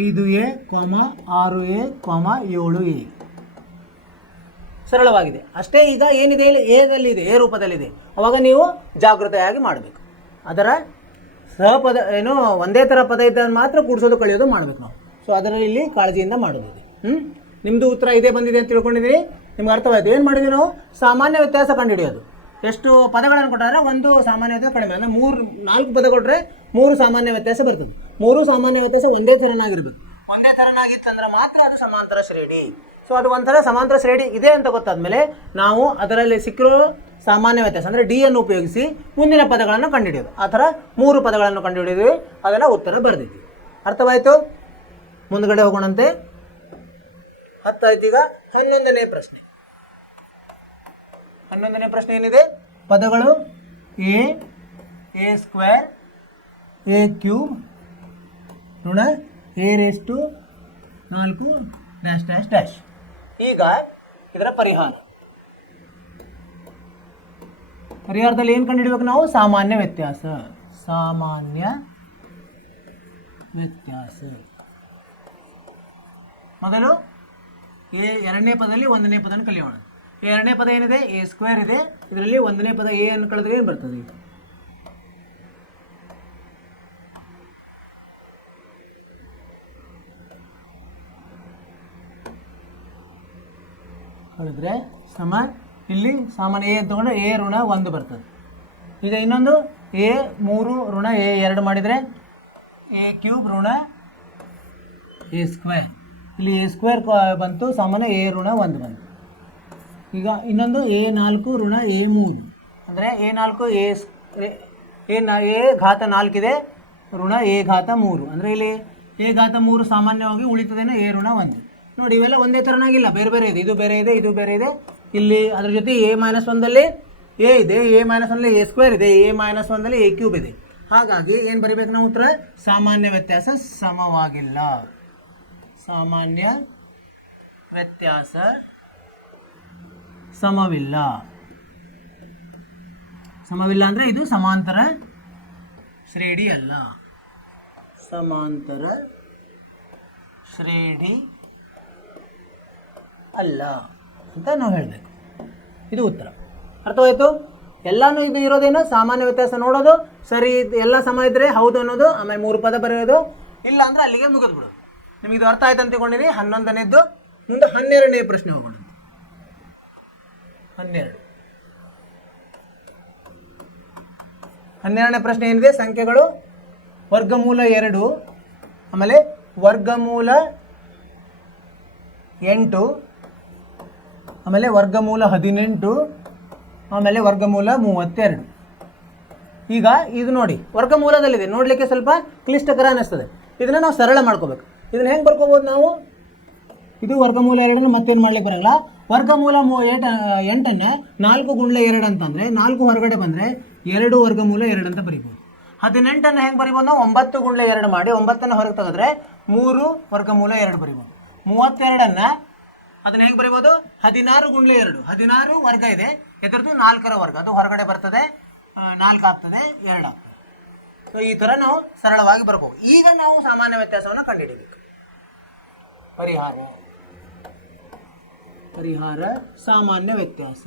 5a, 6a, 7a. ಸರಳವಾಗಿದೆ ಅಷ್ಟೇ. ಈಗ ಏನಿದೆ ಇಲ್ಲಿ ಎದಲ್ಲಿದೆ, ಎ ರೂಪದಲ್ಲಿದೆ, ಅವಾಗ ನೀವು ಜಾಗೃತೆಯಾಗಿ ಮಾಡಬೇಕು. ಅದರ ಸಹಪದ ಏನು ಒಂದೇ ಥರ ಪದ ಇದ್ದಾಗ ಮಾತ್ರ ಕೂಡಿಸೋದು ಕಳೆಯೋದು ಮಾಡಬೇಕು ನಾವು. ಸೊ ಅದರಲ್ಲಿ ಇಲ್ಲಿ ಕಾಳಜಿಯಿಂದ ಮಾಡೋದಿದೆ. ನಿಮ್ಮದು ಉತ್ತರ ಇದೇ ಬಂದಿದೆ ಅಂತ ತಿಳ್ಕೊಂಡಿದ್ದೀರಿ. ನಿಮ್ಗೆ ಅರ್ಥವಾಯಿತು. ಏನು ಮಾಡಿದ್ವಿ ನಾವು? ಸಾಮಾನ್ಯ ವ್ಯತ್ಯಾಸ ಕಂಡುಹಿಡಿಯೋದು. ಎಷ್ಟು ಪದಗಳನ್ನು ಕೊಟ್ಟಾರೆ ಒಂದು ಸಾಮಾನ್ಯ ವ್ಯತ್ಯಾಸ ಕಡಿಮೆ, ಅಂದರೆ 4 ಪದ ಕೊಟ್ಟರೆ 3 ಸಾಮಾನ್ಯ ವ್ಯತ್ಯಾಸ ಬರ್ತದೆ. 3 ಸಾಮಾನ್ಯ ವ್ಯತ್ಯಾಸ ಒಂದೇ ಥರನಾಗಿರ್ಬೇಕು. ಒಂದೇ ಥರನಾಗಿತ್ತಂದ್ರೆ ಮಾತ್ರ ಅದು ಸಮಾಂತರ ಶ್ರೇಣಿ. ಸೊ ಅದು ಒಂಥರ ಸಮಾಂತರ ಶ್ರೇಣಿ ಇದೆ ಅಂತ ಗೊತ್ತಾದ್ಮೇಲೆ ನಾವು ಅದರಲ್ಲಿ ಸಿಕ್ಕಿರೋ ಸಾಮಾನ್ಯ ವ್ಯತ್ಯಾಸ ಅಂದರೆ ಡಿ ಅನ್ನು ಉಪಯೋಗಿಸಿ ಮುಂದಿನ ಪದಗಳನ್ನು ಕಂಡುಹಿಡಿಯೋದು. ಆ ಥರ 3 ಪದಗಳನ್ನು ಕಂಡುಹಿಡಿದ್ವಿ, ಅದೆಲ್ಲ ಉತ್ತರ ಬರೆದಿದ್ವಿ. ಅರ್ಥವಾಯಿತು? ಮುಂದ್ಗಡೆ ಹೋಗೋಣಂತೆ. 10 ಆಯ್ತು. ಈಗ 11ನೇ ಪ್ರಶ್ನೆ. 11ನೇ ಪ್ರಶ್ನೆ ಏನಿದೆ? ಪದಗಳು a² a³ ಋಣ a⁴ ಡ್ಯಾಶ್ ಡ್ಯಾಶ್ ಡ್ಯಾಶ್. ಈಗ ಇದರ ಪರಿಹಾರದಲ್ಲಿ ಏನು ಕಂಡುಹಿಡಬೇಕು ನಾವು? ಸಾಮಾನ್ಯ ವ್ಯತ್ಯಾಸ. ಸಾಮಾನ್ಯ ವ್ಯತ್ಯಾಸ ಮೊದಲು ಎರಡನೇ ಪದದಲ್ಲಿ 1ನೇ ಪದವನ್ನು ಕಲಿಯೋಣ. ಎರಡನೇ ಪದ ಏನಿದೆ? a² ಇದೆ, ಇದರಲ್ಲಿ 1ನೇ ಪದ ಎ ಅನ್ನು ಕಳೆದ್ರೆ ಏನು ಬರ್ತದೆ? ಕಳೆದ್ರೆ ಸಮ ಇಲ್ಲಿ ಸಾಮಾನ್ಯ ಎ ತಗೊಂಡ್ರೆ a ಋಣ 1 ಬರ್ತದೆ. ಈಗ ಇನ್ನೊಂದು a3 ಋಣ a2 ಮಾಡಿದರೆ a³ ಋಣ a². ಇಲ್ಲಿ a² ಬಂತು, ಸಾಮಾನ್ಯ a ಋಣ 1 ಬಂತು. ಈಗ ಇನ್ನೊಂದು a4 ಋಣ a3 ಅಂದರೆ a ಘಾತ 4 ಇದೆ ಋಣ a ಘಾತ 3 ಅಂದರೆ ಇಲ್ಲಿ a ಘಾತ 3 ಸಾಮಾನ್ಯವಾಗಿ ಉಳಿತದೇನೋ a ಋಣ 1. ನೋಡಿ ಇವೆಲ್ಲ ಒಂದೇ ಥರನಾಗಿಲ್ಲ, ಬೇರೆ ಬೇರೆ ಇದೆ. ಇದು ಬೇರೆ ಇದೆ, ಇದು ಬೇರೆ ಇದೆ. ಇಲ್ಲಿ ಅದ್ರ ಜೊತೆ a-1ದಲ್ಲಿ a ಇದೆ, a-1ನಲ್ಲಿ a² ಇದೆ, a-1ದಲ್ಲಿ a³ ಇದೆ. ಹಾಗಾಗಿ ಏನು ಬರೀಬೇಕು ನಾವು ಉತ್ತರ? ಸಾಮಾನ್ಯ ವ್ಯತ್ಯಾಸ ಸಮವಾಗಿಲ್ಲ. ಸಾಮಾನ್ಯ ವ್ಯತ್ಯಾಸ ಸಮವಿಲ್ಲ. ಸಮವಿಲ್ಲ ಅಂದರೆ ಇದು ಸಮಾಂತರ ಶ್ರೇಣಿ ಅಲ್ಲ. ಸಮಾಂತರ ಶ್ರೇಣಿ ಅಲ್ಲ ಅಂತ ನಾವು ಹೇಳಬೇಕು. ಇದು ಉತ್ತರ. ಅರ್ಥವಾಯಿತು? ಎಲ್ಲಾನು ಇದು ಇರೋದೇನು ಸಾಮಾನ್ಯ ವ್ಯತ್ಯಾಸ ನೋಡೋದು, ಸರಿ ಎಲ್ಲ ಸಮ ಇದ್ದರೆ ಹೌದು ಅನ್ನೋದು, ಆಮೇಲೆ 3 ಪದ ಬರೆಯೋದು, ಇಲ್ಲ ಅಂದರೆ ಅಲ್ಲಿಗೆ ಮುಗಿದ್ಬಿಡೋದು. ನಿಮಗೆ ಇದು ಅರ್ಥ ಆಯ್ತು ಅಂತ ತಿಳ್ಕೊಂಡಿರಿ. 11ನೇದ್ದು. ಮುಂದೆ 12ನೇ ಪ್ರಶ್ನೆ ಹೋಗೋಣ. 12ನೇ ಪ್ರಶ್ನೆ ಏನಿದೆ? ಸಂಖ್ಯೆಗಳು ವರ್ಗಮೂಲ 2, ಆಮೇಲೆ ವರ್ಗಮೂಲ 8, ಆಮೇಲೆ ವರ್ಗಮೂಲ 18, ಆಮೇಲೆ ವರ್ಗಮೂಲ 32. ಈಗ ಇದು ನೋಡಿ, ವರ್ಗಮೂಲದಲ್ಲಿದೆ, ನೋಡಲಿಕ್ಕೆ ಸ್ವಲ್ಪ ಕ್ಲಿಷ್ಟಕರ ಅನ್ನಿಸ್ತದೆ. ಇದನ್ನು ನಾವು ಸರಳ ಮಾಡ್ಕೋಬೇಕು. ಇದನ್ನು ಹೆಂಗೆ ಬರ್ಕೋಬೋದು ನಾವು? ಇದು ವರ್ಗಮೂಲ 2 ಮತ್ತೇನು ಮಾಡ್ಲಿಕ್ಕೆ ಬರೋಲ್ಲ. ವರ್ಗಮೂಲ 8ನ್ನೇ 4 ಗುಂಡ್ಲೆ 2 ಅಂತಂದರೆ 4 ಹೊರಗಡೆ ಬಂದರೆ 2 ವರ್ಗಮೂಲ 2 ಅಂತ ಬರಿಬೋದು. 18ನ್ನು ಹೆಂಗೆ ಬರಿಬೋದು ನಾವು? 9 ಗುಂಡ್ಲೆ 2 ಮಾಡಿ 9ನ್ನು ಹೊರಗೆ ತೆಗೆದ್ರೆ 3 ವರ್ಗಮೂಲ 2 ಬರಿಬೋದು. 32ನ್ನು ಅದನ್ನ ಹೆಂಗೆ ಬರಿಬೋದು? 16 ಗುಂಡ್ಲೆ 2, 16 ವರ್ಗ ಇದೆ, ಎದುರದು 4ರ ವರ್ಗ, ಅದು ಹೊರಗಡೆ ಬರ್ತದೆ, 4 ಆಗ್ತದೆ, 2 ಆಗ್ತದೆ. ಸೊ ಈ ಥರ ನಾವು ಸರಳವಾಗಿ ಬರ್ಬೋದು. ಈಗ ನಾವು ಸಾಮಾನ್ಯ ವ್ಯತ್ಯಾಸವನ್ನು ಕಂಡುಹಿಡಿಯಬೇಕು. ಪರಿಹಾರ ಸಾಮಾನ್ಯ ವ್ಯತ್ಯಾಸ.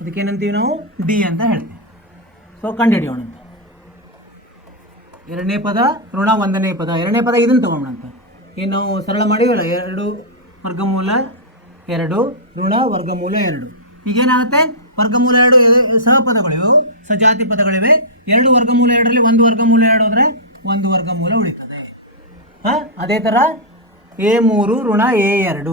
ಅದಕ್ಕೇನಂತೀವಿ ನಾವು? ಡಿ ಅಂತ ಹೇಳ್ತೀವಿ. ಸೊ ಕಂಡುಹಿಡಿಯೋಣ. 2ನೇ ಪದ ಋಣ 1ನೇ ಪದ. 2ನೇ ಪದ ಇದನ್ನು ತಗೊಂಡಂತ ಏನು ನಾವು ಸರಳ ಮಾಡಿವಲ್ಲ, 2 ವರ್ಗಮೂಲ 2 ಋಣ ವರ್ಗಮೂಲ 2. ಈಗೇನಾಗುತ್ತೆ? ವರ್ಗಮೂಲ 2 ಸಹಪದಗಳಿವೆ, ಸಜಾತಿ ಪದಗಳಿವೆ. 2 ವರ್ಗಮೂಲ 2ರಲ್ಲಿ 1 ವರ್ಗಮೂಲ 2 ಹೋದರೆ 1 ವರ್ಗಮೂಲ ಉಳಿತದೆ. ಅದೇ ಥರ A3 ಋಣ A2.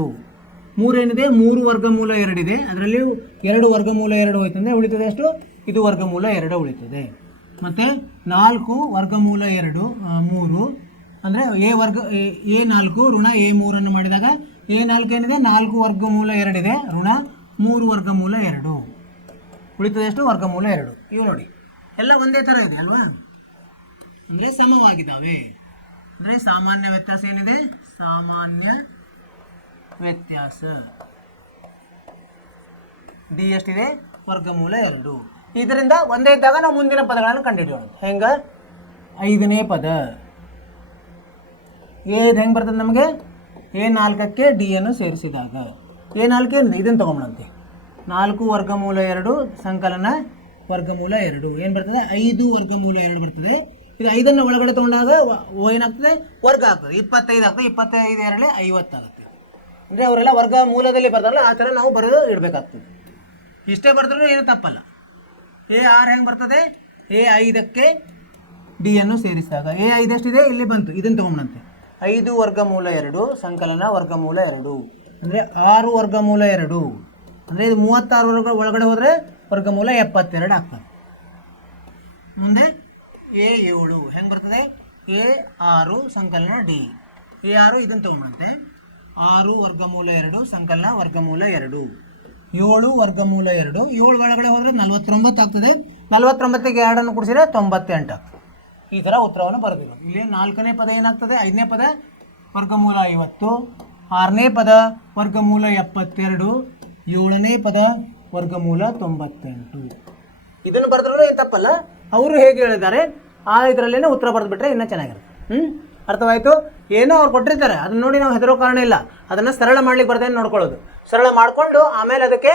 3 ಏನಿದೆ? 3 ವರ್ಗಮೂಲ 2 ಇದೆ, ಅದರಲ್ಲಿ 2 ವರ್ಗಮೂಲ 2 ಹೋಯ್ತಂದರೆ ಉಳಿತದೆ ಎಷ್ಟು? ಇದು ವರ್ಗಮೂಲ 2 ಉಳಿತದೆ. ಮತ್ತು 4 ವರ್ಗಮೂಲ 2 3 ಅಂದರೆ A4 ಋಣ A3 ಮಾಡಿದಾಗ A4 ಏನಿದೆ? 4 ವರ್ಗಮೂಲ 2 ಇದೆ, ಋಣ 3 ವರ್ಗಮೂಲ 2 ಉಳಿತದೆ ಎಷ್ಟು? ವರ್ಗಮೂಲ 2. ಇವು ನೋಡಿ ಎಲ್ಲ ಒಂದೇ ಥರ ಇದೆ ಅಲ್ವಾ? ಅಂದರೆ ಸಮವಾಗಿದ್ದಾವೆ. ಅಂದರೆ ಸಾಮಾನ್ಯ ವ್ಯತ್ಯಾಸ ಏನಿದೆ? ಸಾಮಾನ್ಯ ವ್ಯತ್ಯಾಸ ಡಿ ಎಷ್ಟಿದೆ? ವರ್ಗಮೂಲ 2. ಇದರಿಂದ ಒಂದೇ ಇದ್ದಾಗ ನಾವು ಮುಂದಿನ ಪದಗಳನ್ನು ಕಂಡುಹಿಡಿಯೋಣ. ಹೆಂಗೆ? 5ನೇ ಪದ ಹೆಂಗೆ ಬರ್ತದೆ ನಮಗೆ? A4ಕ್ಕೆ ಡಿ ಅನ್ನು ಸೇರಿಸಿದಾಗ A4 ಏನಿದೆ? ಇದನ್ನು ತೊಗೊಂಬಂತೆ 4 ವರ್ಗಮೂಲ 2 ಸಂಕಲನ ವರ್ಗಮೂಲ 2 ಏನು ಬರ್ತದೆ? 5 ವರ್ಗಮೂಲ 2 ಬರ್ತದೆ. ಇದು 5ನ್ನು ಒಳಗಡೆ ತೊಗೊಂಡಾಗ ಏನಾಗ್ತದೆ? ವರ್ಗ ಆಗ್ತದೆ, 25 ಆಗ್ತದೆ. 25 2 50 ಆಗುತ್ತೆ. ಅಂದರೆ ಅವರೆಲ್ಲ ವರ್ಗ ಮೂಲದಲ್ಲಿ ಬರ್ತಾರಲ್ಲ, ಆ ಥರ ನಾವು ಬರೆದು ಇಡಬೇಕಾಗ್ತದೆ. ಇಷ್ಟೇ ಬರೆದ್ರೂ ಏನು ತಪ್ಪಲ್ಲ. A6 ಹೆಂಗೆ ಬರ್ತದೆ? A5ಕ್ಕೆ ಡಿ ಅನ್ನು ಸೇರಿಸಿದಾಗ A5 ಎಷ್ಟಿದೆ? ಇಲ್ಲಿ ಬಂತು, ಇದನ್ನು ತೊಗೊಂಬಂತೆ 5 ವರ್ಗಮೂಲ 2 ಸಂಕಲನ ವರ್ಗಮೂಲ 2 ಅಂದರೆ 6 ವರ್ಗಮೂಲ 2 ಅಂದರೆ ಇದು 36 ವರ್ಗ ಒಳಗಡೆ ಹೋದರೆ ವರ್ಗಮೂಲ 72 ಆಗ್ತದೆ. ಮುಂದೆ A7 ಹೆಂಗೆ ಬರ್ತದೆ? A6 ಸಂಕಲನ ಡಿ. A6 ಇದನ್ನು ತೊಗೊಂಬಂತೆ 6 ವರ್ಗಮೂಲ 2 ಸಂಕಲನ ವರ್ಗಮೂಲ 2 7 ವರ್ಗಮೂಲ 2 7 ಒಳಗಡೆ ಹೋದರೆ 49 ಆಗ್ತದೆ. 49ಗೆ 2 ಕೂಡಿಸಿದ್ರೆ 98 ಆಗ್ತದೆ. ಈ ಥರ ಉತ್ತರವನ್ನು ಬರೆದಿಲ್ಲ. ಇಲ್ಲಿ 4ನೇ ಪದ ಏನಾಗ್ತದೆ? 5ನೇ ಪದ ವರ್ಗಮೂಲ 50, 6ನೇ ಪದ ವರ್ಗಮೂಲ 72, 7ನೇ ಪದ ವರ್ಗಮೂಲ 98. ಇದನ್ನು ಬರೆದ್ರೂ ಏನು ತಪ್ಪಲ್ಲ. ಅವರು ಹೇಗೆ ಹೇಳಿದ್ದಾರೆ ಆ ಇದರಲ್ಲೇ ಉತ್ತರ ಬರೆದುಬಿಟ್ರೆ ಇನ್ನೂ ಚೆನ್ನಾಗಿರುತ್ತೆ. ಅರ್ಥವಾಯಿತು? ಏನೋ ಅವ್ರು ಕೊಟ್ಟಿರ್ತಾರೆ, ಅದನ್ನ ನೋಡಿ ನಾವು ಹೆದರೋ ಕಾರಣ ಇಲ್ಲ. ಅದನ್ನು ಸರಳ ಮಾಡ್ಲಿಕ್ಕೆ ಬರ್ತೇನೆ ನೋಡ್ಕೊಳ್ಳೋದು. ಸರಳ ಮಾಡಿಕೊಂಡು ಆಮೇಲೆ ಅದಕ್ಕೆ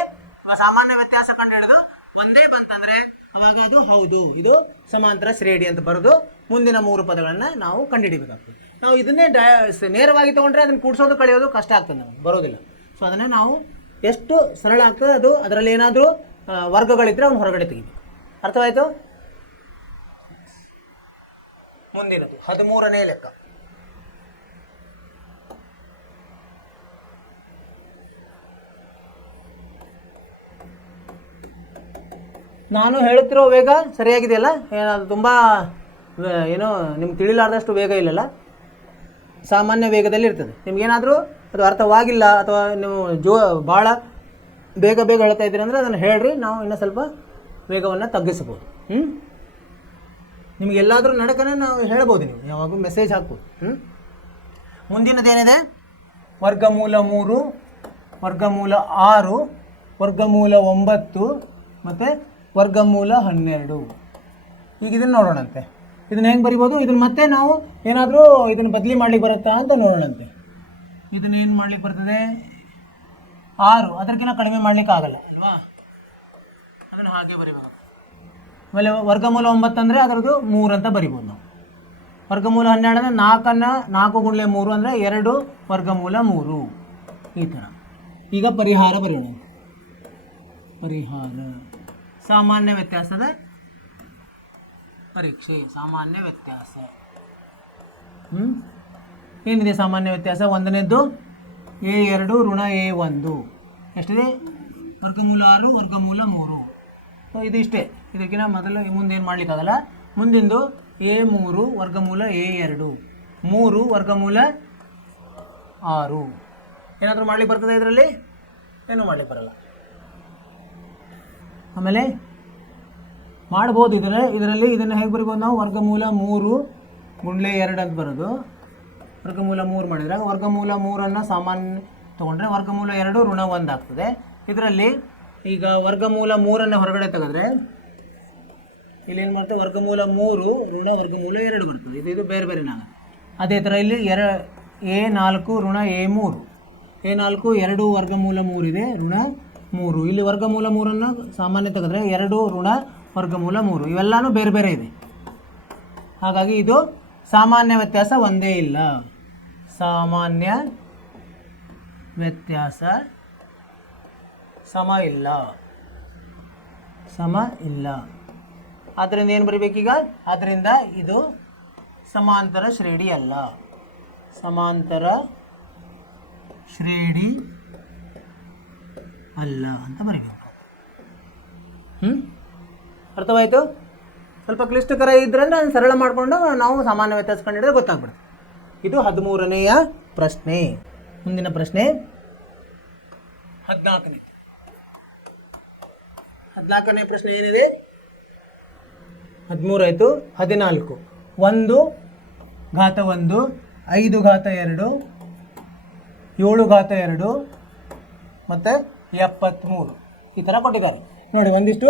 ಸಾಮಾನ್ಯ ವ್ಯತ್ಯಾಸ ಕಂಡು ಹಿಡಿದು ಒಂದೇ ಬಂತಂದರೆ ಅವಾಗ ಅದು ಹೌದು, ಇದು ಸಮಾಂತರ ಶ್ರೇಣಿ ಅಂತ ಬರೆದು ಮುಂದಿನ 3 ಪದಗಳನ್ನು ನಾವು ಕಂಡುಹಿಡಿಬೇಕಾಗ್ತದೆ. ನಾವು ಇದನ್ನೇ ನೇರವಾಗಿ ತೊಗೊಂಡ್ರೆ ಅದನ್ನು ಕೂಡಿಸೋದು ಕಳೆಯೋದು ಕಷ್ಟ ಆಗ್ತದೆ, ನಮಗೆ ಬರೋದಿಲ್ಲ. ಸೊ ಅದನ್ನೇ ನಾವು ಎಷ್ಟು ಸರಳ ಆಗ್ತದೆ ಅದು, ಅದರಲ್ಲಿ ಏನಾದರೂ ವರ್ಗಗಳಿದ್ದರೆ ಅವ್ನು ಹೊರಗಡೆ ತೆಗಿಬೇಕು. ಅರ್ಥವಾಯಿತು? ಮುಂದಿನದು 13ನೇ ಲೆಕ್ಕ. ನಾನು ಹೇಳುತ್ತಿರೋ ವೇಗ ಸರಿಯಾಗಿದೆಯಲ್ಲ? ಅದು ತುಂಬ ಏನೋ ನಿಮ್ಗೆ ತಿಳಿಲಾರ್ದಷ್ಟು ವೇಗ ಇಲ್ಲಲ್ಲ, ಸಾಮಾನ್ಯ ವೇಗದಲ್ಲಿ ಇರ್ತದೆ. ನಿಮಗೇನಾದರೂ ಅದು ಅರ್ಥವಾಗಿಲ್ಲ ಅಥವಾ ನೀವು ಭಾಳ ಬೇಗ ಹೇಳ್ತಾ ಇದ್ದೀರಿ ಅಂದರೆ ಅದನ್ನು ಹೇಳ್ರಿ, ನಾವು ಇನ್ನೂ ಸ್ವಲ್ಪ ವೇಗವನ್ನು ತಗ್ಗಿಸ್ಬೋದು. ನಿಮಗೆಲ್ಲಾದರೂ ನಡಕನೇ ನಾವು ಹೇಳ್ಬೋದು, ನೀವು ಯಾವಾಗೂ ಮೆಸೇಜ್ ಹಾಕ್ಬೋದು. ಮುಂದಿನದೇನಿದೆ? ವರ್ಗಮೂಲ 3, ವರ್ಗಮೂಲ 6, ವರ್ಗಮೂಲ 9 ಮತ್ತು ವರ್ಗಮೂಲ 12. ಈಗ ಇದನ್ನು ನೋಡೋಣಂತೆ. ಇದನ್ನು ಹೆಂಗೆ ಬರಿಬೋದು? ಇದನ್ನು ಮತ್ತೆ ನಾವು ಏನಾದರೂ ಇದನ್ನು ಬದಲಿ ಮಾಡ್ಲಿಕ್ಕೆ ಬರುತ್ತಾ ಅಂತ ನೋಡೋಣಂತೆ. ಇದನ್ನೇನು ಮಾಡ್ಲಿಕ್ಕೆ ಬರ್ತದೆ? 6 ಅದಕ್ಕಿಂತ ಕಡಿಮೆ ಮಾಡ್ಲಿಕ್ಕೆ ಆಗಲ್ಲ ಅಲ್ವಾ, ಅದನ್ನು ಹಾಗೆ ಬರಿಬೇಕು. ಆಮೇಲೆ ವರ್ಗಮೂಲ 9 ಅಂದರೆ ಅದರದ್ದು 3 ಅಂತ ಬರಿಬೋದು ನಾವು. ವರ್ಗಮೂಲ 12 ಅಂದರೆ 4 ಗುಂಡ್ಲೆ 3 ಅಂದರೆ 2 ವರ್ಗಮೂಲ 3 ಈ ಥರ. ಈಗ ಪರಿಹಾರ ಬರೆಯೋಣ. ಪರಿಹಾರ ಸಾಮಾನ್ಯ ವ್ಯತ್ಯಾಸದ ಪರೀಕ್ಷೆ. ಸಾಮಾನ್ಯ ವ್ಯತ್ಯಾಸ ಏನಿದೆ ಸಾಮಾನ್ಯ ವ್ಯತ್ಯಾಸ? ಒಂದನೇದ್ದು A2 ಋಣ A1 ಎಷ್ಟಿದೆ? ವರ್ಗಮೂಲ 6 ವರ್ಗಮೂಲ 3. ಸೊ ಇದು ಇಷ್ಟೇ. ಇದಕ್ಕಿಂತ ಮೊದಲು ಮುಂದೇನು ಮಾಡಲಿಕ್ಕಾಗಲ್ಲ. ಮುಂದಿಂದು A3 ವರ್ಗಮೂಲ A2 3 ವರ್ಗಮೂಲ 6. ಏನಾದರೂ ಮಾಡ್ಲಿಕ್ಕೆ ಬರ್ತದೆ ಇದರಲ್ಲಿ? ಏನೂ ಮಾಡ್ಲಿಕ್ಕೆ ಬರಲ್ಲ. ಆಮೇಲೆ ಮಾಡ್ಬೋದು ಇದರಲ್ಲಿ ಇದನ್ನು ಹೇಗೆ ಬರಿಬೋದು ನಾವು? ವರ್ಗಮೂಲ 3 ಗುಂಡ್ಲೆ 2 ಅಂತ ಬರೋದು. ವರ್ಗಮೂಲ 3 ಮಾಡಿದರೆ ವರ್ಗಮೂಲ 3 ಸಾಮಾನ್ಯ ತೊಗೊಂಡ್ರೆ ವರ್ಗಮೂಲ 2 ಋಣ 1 ಆಗ್ತದೆ. ಇದರಲ್ಲಿ ಈಗ ವರ್ಗಮೂಲ 3 ಹೊರಗಡೆ ತೆಗೆದ್ರೆ ಇಲ್ಲಿ ಏನು ಮಾಡ್ತೇವೆ? ವರ್ಗಮೂಲ 3 ಋಣ ವರ್ಗಮೂಲ 2 ಬರ್ತದೆ. ಇದು ಬೇರೆ ಬೇರೆ ನಾವು. ಅದೇ ಥರ ಇಲ್ಲಿ A4 ಋಣ A3. A4 2 ವರ್ಗಮೂಲ 3 ಇದೆ, ಋಣ 3. ಇಲ್ಲಿ ವರ್ಗಮೂಲ 3 ಸಾಮಾನ್ಯ ತೆಗೆದ್ರೆ 2 ಋಣ ವರ್ಗಮೂಲ 3. ಇವೆಲ್ಲನೂ ಬೇರೆ ಬೇರೆ ಇದೆ. ಹಾಗಾಗಿ ಇದು ಸಾಮಾನ್ಯ ವ್ಯತ್ಯಾಸ ಒಂದೇ ಇಲ್ಲ. ಸಾಮಾನ್ಯ ವ್ಯತ್ಯಾಸ ಸಮ ಇಲ್ಲ. ಆದ್ದರಿಂದ ಏನು ಬರೀಬೇಕೀಗ? ಆದ್ದರಿಂದ ಇದು ಸಮಾಂತರ ಶ್ರೇಣಿ ಅಲ್ಲ. ಸಮಾಂತರ ಶ್ರೇಣಿ ಅಲ್ಲ ಅಂತ ಬರೀಬೇಕು. ಅರ್ಥವಾಯಿತು? ಸ್ವಲ್ಪ ಕ್ಲಿಷ್ಟಕರ ಇದ್ರೆ ಅದನ್ನು ಸರಳ ಮಾಡಿಕೊಂಡು ನಾವು ಸಾಮಾನ್ಯ ವ್ಯತ್ಯಾಸ ಕಂಡಿಡಿದ್ರೆ ಗೊತ್ತಾಗ್ಬಿಡುತ್ತೆ. ಇದು 13ನೆಯ ಪ್ರಶ್ನೆ. ಮುಂದಿನ ಪ್ರಶ್ನೆ 14ನೇ ಪ್ರಶ್ನೆ ಏನಿದೆ? 13 ಆಯಿತು. 14 1 ಘಾತ 1 5 ಘಾತ 2 7 ಘಾತ 2 ಮತ್ತು 73 ಈ ಥರ ಕೊಟ್ಟಿದ್ದಾರೆ. ನೋಡಿ, ಒಂದಿಷ್ಟು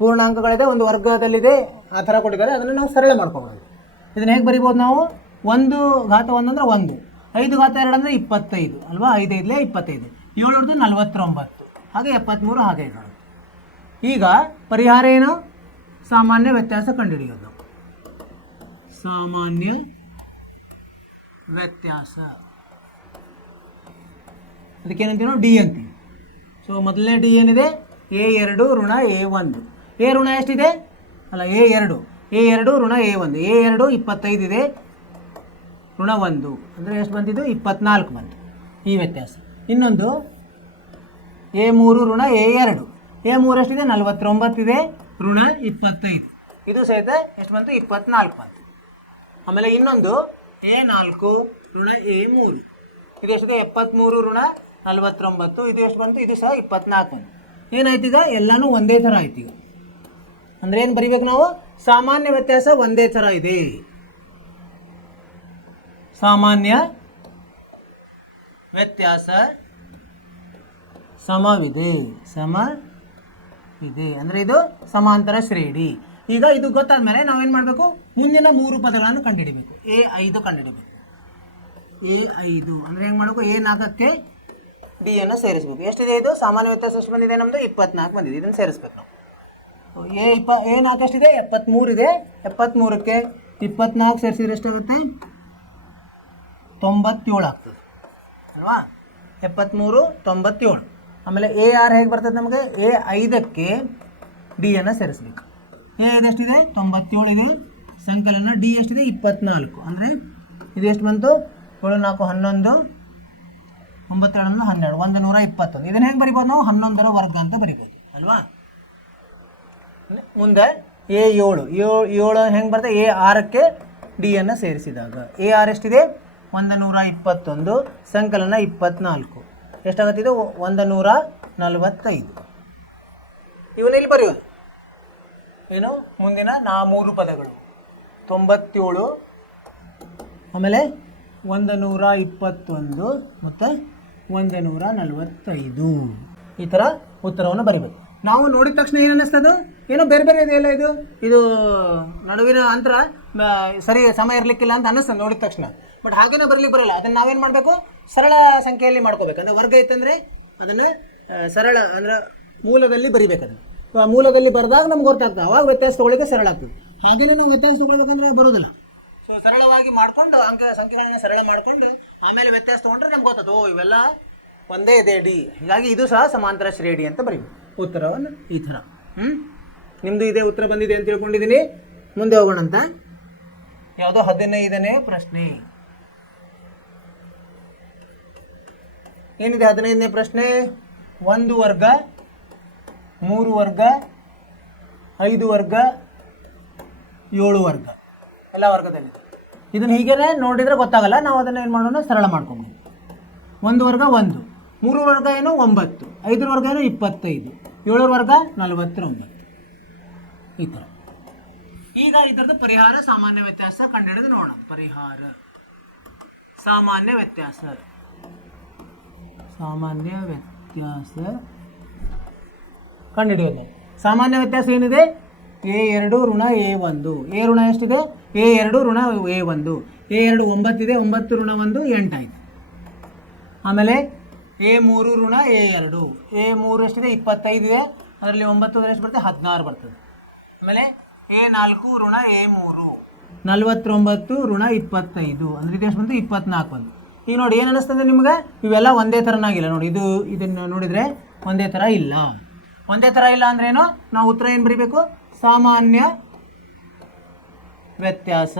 ಪೂರ್ಣಾಂಕಗಳಿದೆ, ಒಂದು ವರ್ಗದಲ್ಲಿದೆ, ಆ ಥರ ಕೊಟ್ಟಿದ್ದಾರೆ. ಅದನ್ನು ನಾವು ಸರಳ ಮಾಡ್ಕೊಬೋದು. ಇದನ್ನು ಹೇಗೆ ಬರಿಬೋದು ನಾವು? 1 ಘಾತ 1 ಅಂದರೆ 1, 5 ಘಾತ 2 ಅಂದರೆ 25 ಅಲ್ವಾ? 5 5 25, 7 49, ಹಾಗೆ 73 ಹಾಗೆ ಇರೋದು. ಈಗ ಪರಿಹಾರ ಏನು? ಸಾಮಾನ್ಯ ವ್ಯತ್ಯಾಸ ಕಂಡುಹಿಡಿಯೋದು. ಸಾಮಾನ್ಯ ವ್ಯತ್ಯಾಸ ಅದಕ್ಕೇನಂತೀವಿ ನಾವು? ಡಿ ಅಂತೀವಿ. ಸೊ ಮೊದಲನೇ ಡಿ ಏನಿದೆ? A2 ಋಣ A1. ಎ ಋಣ ಎಷ್ಟಿದೆ? ಅಲ್ಲ, A2 ಋಣ A1. A2 25 ಇದೆ, ಋಣ 1 ಅಂದರೆ ಎಷ್ಟು ಬಂತಿದ್ದು? 24 ಬಂತು. ಈ ವ್ಯತ್ಯಾಸ. ಇನ್ನೊಂದು A3 ಋಣ A2. A3 ಎಷ್ಟಿದೆ? 49 ಇದೆ, ಋಣ 25. ಇದು ಸಹಿತ ಎಷ್ಟು ಬಂತು? 24 ಬಂತು. ಆಮೇಲೆ ಇನ್ನೊಂದು A4 ಋಣ A3. ಇದು ಎಷ್ಟಿದೆ? 73 ಋಣ 49. ಇದು ಎಷ್ಟು ಬಂತು? ಇದು ಸಹ 24 ಬಂತು. ಏನಾಯ್ತು ಈಗ? ಎಲ್ಲನೂ ಒಂದೇ ಥರ ಆಯ್ತು. ಈಗ ಅಂದರೆ ಏನು ಬರಿಬೇಕು ನಾವು? ಸಾಮಾನ್ಯ ವ್ಯತ್ಯಾಸ ಒಂದೇ ಥರ ಇದೆ. ಸಾಮಾನ್ಯ ವ್ಯತ್ಯಾಸ ಸಮವಿದೆ ಅಂದರೆ ಇದು ಸಮಾಂತರ ಶ್ರೇಣಿ. ಈಗ ಇದು ಗೊತ್ತಾದ್ಮೇಲೆ ನಾವೇನು ಮಾಡಬೇಕು? ಮುಂದಿನ 3 ಪದಗಳನ್ನು ಕಂಡುಹಿಡಿಬೇಕು. A5 ಕಂಡುಹಿಡಿಬೇಕು. A5 ಅಂದರೆ ಹೆಂಗೆ ಮಾಡಬೇಕು? A4ಕ್ಕೆ ಡಿ ಅನ್ನು ಸೇರಿಸಬೇಕು. ಎಷ್ಟಿದೆ ಇದು? ಸಾಮಾನ್ಯ ವ್ಯತ್ಯಾಸ ಎಷ್ಟು ಬಂದಿದೆ ನಮ್ಮದು? 24 ಬಂದಿದೆ. ಇದನ್ನು ಸೇರಿಸ್ಬೇಕು ನಾವು. A4 ಎಷ್ಟಿದೆ? 73 ಇದೆ. 73ಕ್ಕೆ 24 ಸೇರಿಸಿದ್ರೆ ಎಷ್ಟಾಗುತ್ತೆ? 97 ಆಗ್ತದೆ ಅಲ್ವಾ? 73 97. ಆಮೇಲೆ A6 ಹೇಗೆ ಬರ್ತದೆ ನಮಗೆ? A5ಕ್ಕೆ ಡಿ ಅನ್ನು ಸೇರಿಸ್ಬೇಕು. A5 ಎಷ್ಟಿದೆ? 97 ಇದೆ. ಸಂಕಲನ ಡಿ ಎಷ್ಟಿದೆ? 24. ಅಂದರೆ ಇದು ಎಷ್ಟು ಬಂತು? 7 4 11, 9 2 12, 121. ಇದನ್ನು ಹೆಂಗೆ ಬರಿಬೋದು ನಾವು? 11ರ ವರ್ಗ ಅಂತ ಬರಿಬೋದು ಅಲ್ವಾ? ಮುಂದೆ A7 ಹೆಂಗೆ ಬರ್ತದೆ? A6ಕ್ಕೆ ಡಿ ಅನ್ನು ಸೇರಿಸಿದಾಗ A6 ಎಷ್ಟಿದೆ? 121, ಸಂಕಲನ 24. ಎಷ್ಟಾಗುತ್ತೆ ಇದು? 145. ಇವನ್ನ ಇಲ್ಲಿ ಬರೆಯೋದು ಏನು? ಮುಂದಿನ 3 ಪದಗಳು 97, ಆಮೇಲೆ 121 ಮತ್ತು 145 ಈ ಥರ ಉತ್ತರವನ್ನು ಬರಿಬೇಕು. ನಾವು ನೋಡಿದ ತಕ್ಷಣ ಏನು ಅನ್ನಿಸ್ತದೆ? ಏನೋ ಬೇರೆ ಬೇರೆ ಇದೆಯಲ್ಲ, ಇದು ನಡುವಿನ ಅಂತರ ಸರಿ ಸಮ ಇರಲಿಕ್ಕಿಲ್ಲ ಅಂತ ಅನ್ನಿಸ್ತದೆ ನೋಡಿದ ತಕ್ಷಣ. ಬಟ್ ಹಾಗೇನೇ ಬರಲಿಕ್ಕೆ ಬರಲ್ಲ. ಅದನ್ನು ನಾವೇನು ಮಾಡಬೇಕು? ಸರಳ ಸಂಖ್ಯೆಯಲ್ಲಿ ಮಾಡ್ಕೋಬೇಕು. ಅಂದರೆ ವರ್ಗ ಇತ್ತಂದರೆ ಅದನ್ನು ಸರಳ ಅಂದರೆ ಮೂಲದಲ್ಲಿ ಬರಿಬೇಕದನ್ನು. ಸೊ ಆ ಮೂಲದಲ್ಲಿ ಬರೆದಾಗ ನಮ್ಗೆ ಗೊತ್ತಾಗ್ತದೆ, ಅವಾಗ ವ್ಯತ್ಯಾಸ ತೊಗೊಳಿಕ್ಕೆ ಸರಳ ಆಗ್ತದೆ. ಹಾಗೆಯೇ ನಾವು ವ್ಯತ್ಯಾಸ ತೊಗೊಳ್ಬೇಕಂದ್ರೆ ಬರೋದಿಲ್ಲ. ಸೊ ಸರಳವಾಗಿ ಮಾಡ್ಕೊಂಡು ಸಂಖ್ಯೆಗಳನ್ನ ಸರಳ ಮಾಡ್ಕೊಂಡು ಆಮೇಲೆ ವ್ಯತ್ಯಾಸ ತೊಗೊಂಡ್ರೆ ನಮ್ಗೆ ಗೊತ್ತದು ಇವೆಲ್ಲ ಒಂದೇ ಇದೆ ಡಿ. ಹೀಗಾಗಿ ಇದು ಸಹ ಸಮಾಂತರ ಶ್ರೇಣಿ ಅಂತ ಬರೀಬೇಕು. ಉತ್ತರವನ್ನು ಈ ಥರ. ನಿಮ್ಮದು ಇದೇ ಉತ್ತರ ಬಂದಿದೆ ಅಂತ ತಿಳ್ಕೊಂಡಿದ್ದೀನಿ. ಮುಂದೆ ಹೋಗೋಣ ಅಂತ. ಯಾವುದೋ 15ನೇ ಪ್ರಶ್ನೆ. ಏನಿದೆ 15ನೇ ಪ್ರಶ್ನೆ? 1 ವರ್ಗ, 3 ವರ್ಗ, 5 ವರ್ಗ, 7 ವರ್ಗ, ಎಲ್ಲ ವರ್ಗದಲ್ಲಿ. ಇದನ್ನು ಹೀಗೇ ನೋಡಿದರೆ ಗೊತ್ತಾಗಲ್ಲ. ನಾವು ಅದನ್ನು ಏನು ಮಾಡೋಣ, ಸರಳ ಮಾಡ್ಕೊಂಡು 1 ವರ್ಗ 1, 3 ವರ್ಗ ಏನು 9, 5 ವರ್ಗ ಏನು 25, 7 ವರ್ಗ 49, ಈ ಥರ. ಈಗ ಇದರದ್ದು ಪರಿಹಾರ ಸಾಮಾನ್ಯ ವ್ಯತ್ಯಾಸ ಕಂಡುಹಿಡಿದು ನೋಡೋಣ. ಪರಿಹಾರ ಸಾಮಾನ್ಯ ವ್ಯತ್ಯಾಸ. ಸಾಮಾನ್ಯ ವ್ಯತ್ಯಾಸ ಕಂಡುಹಿಡಿಯೋದು. ಸಾಮಾನ್ಯ ವ್ಯತ್ಯಾಸ ಏನಿದೆ? A2 ಋಣ A1. A ಋಣ ಎಷ್ಟಿದೆ? A2 ಋಣ A1. A2 9 ಇದೆ, 9 ಋಣ 1 8 ಆಯಿತು. ಆಮೇಲೆ A3 ಋಣ A2. A3 ಎಷ್ಟಿದೆ? 25 ಇದೆ, ಅದರಲ್ಲಿ 9 ಎಷ್ಟು ಬರ್ತದೆ? 16 ಬರ್ತದೆ. ಆಮೇಲೆ A4 ಋಣ A3 49 ಋಣ 25, ಅಂದರೆ ಇದು ಎಷ್ಟು ಬಂತು? 24 ಬಂತು. ಈಗ ನೋಡಿ ಏನು ಅನ್ನಿಸ್ತದೆ ನಿಮ್ಗೆ? ಇವೆಲ್ಲ ಒಂದೇ ಥರನಾಗಿಲ್ಲ ನೋಡಿ. ಇದನ್ನು ನೋಡಿದರೆ ಒಂದೇ ಥರ ಇಲ್ಲ. ಒಂದೇ ಥರ ಇಲ್ಲ ಅಂದ್ರೇನು? ನಾವು ಉತ್ತರ ಏನು ಬರೀಬೇಕು? ಸಾಮಾನ್ಯ ವ್ಯತ್ಯಾಸ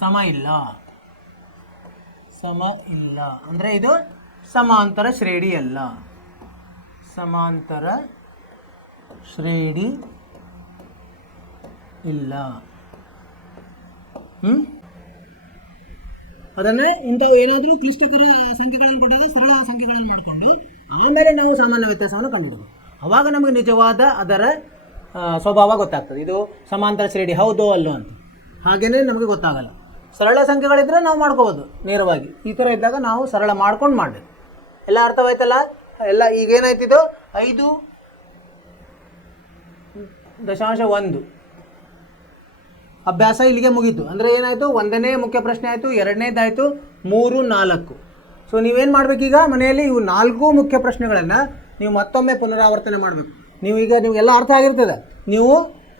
ಸಮ ಇಲ್ಲ. ಸಮ ಇಲ್ಲ ಅಂದರೆ ಇದು ಸಮಾಂತರ ಶ್ರೇಣಿ ಅಲ್ಲ. ಸಮಾಂತರ ಶ್ರೇಣಿ ಇಲ್ಲ. ಅದನ್ನೇ ಇಂಥವು ಏನಾದರೂ ಕ್ಲಿಷ್ಟಕರ ಸಂಖ್ಯೆಗಳನ್ನು ಕೊಟ್ಟಾಗ ಸರಳ ಸಂಖ್ಯೆಗಳನ್ನು ಮಾಡಿಕೊಂಡು ಆಮೇಲೆ ನಾವು ಸಾಮಾನ್ಯ ವ್ಯತ್ಯಾಸವನ್ನು ಕಂಡುಹಿಡಬೇಕು. ಆವಾಗ ನಮಗೆ ನಿಜವಾದ ಅದರ ಸ್ವಭಾವ ಗೊತ್ತಾಗ್ತದೆ. ಇದು ಸಮಾಂತರ ಶ್ರೇಣಿ ಹೌದೋ ಅಲ್ಲೋ ಅಂತ. ಹಾಗೆಯೇ ನಮಗೆ ಗೊತ್ತಾಗಲ್ಲ. ಸರಳ ಸಂಖ್ಯೆಗಳಿದ್ದರೆ ನಾವು ಮಾಡ್ಕೋಬೋದು ನೇರವಾಗಿ. ಈ ಥರ ಇದ್ದಾಗ ನಾವು ಸರಳ ಮಾಡ್ಕೊಂಡು ಮಾಡಬೇಕು. ಎಲ್ಲ ಅರ್ಥವಾಯ್ತಲ್ಲ? ಎಲ್ಲ ಈಗೇನಾಯ್ತಿದ್ದು? 5.1 ಅಭ್ಯಾಸ ಇಲ್ಲಿಗೆ ಮುಗೀತು. ಅಂದರೆ ಏನಾಯಿತು? 1ನೇ ಮುಖ್ಯ ಪ್ರಶ್ನೆ ಆಯಿತು, 2ನೇದಾಯಿತು, 3, 4. ಸೊ ನೀವೇನು ಮಾಡಬೇಕೀಗ? ಮನೆಯಲ್ಲಿ ಇವು 4 ಮುಖ್ಯ ಪ್ರಶ್ನೆಗಳನ್ನು ನೀವು ಮತ್ತೊಮ್ಮೆ ಪುನರಾವರ್ತನೆ ಮಾಡಬೇಕು. ನಿಮಗೆಲ್ಲ ಅರ್ಥ ಆಗಿರ್ತದೆ. ನೀವು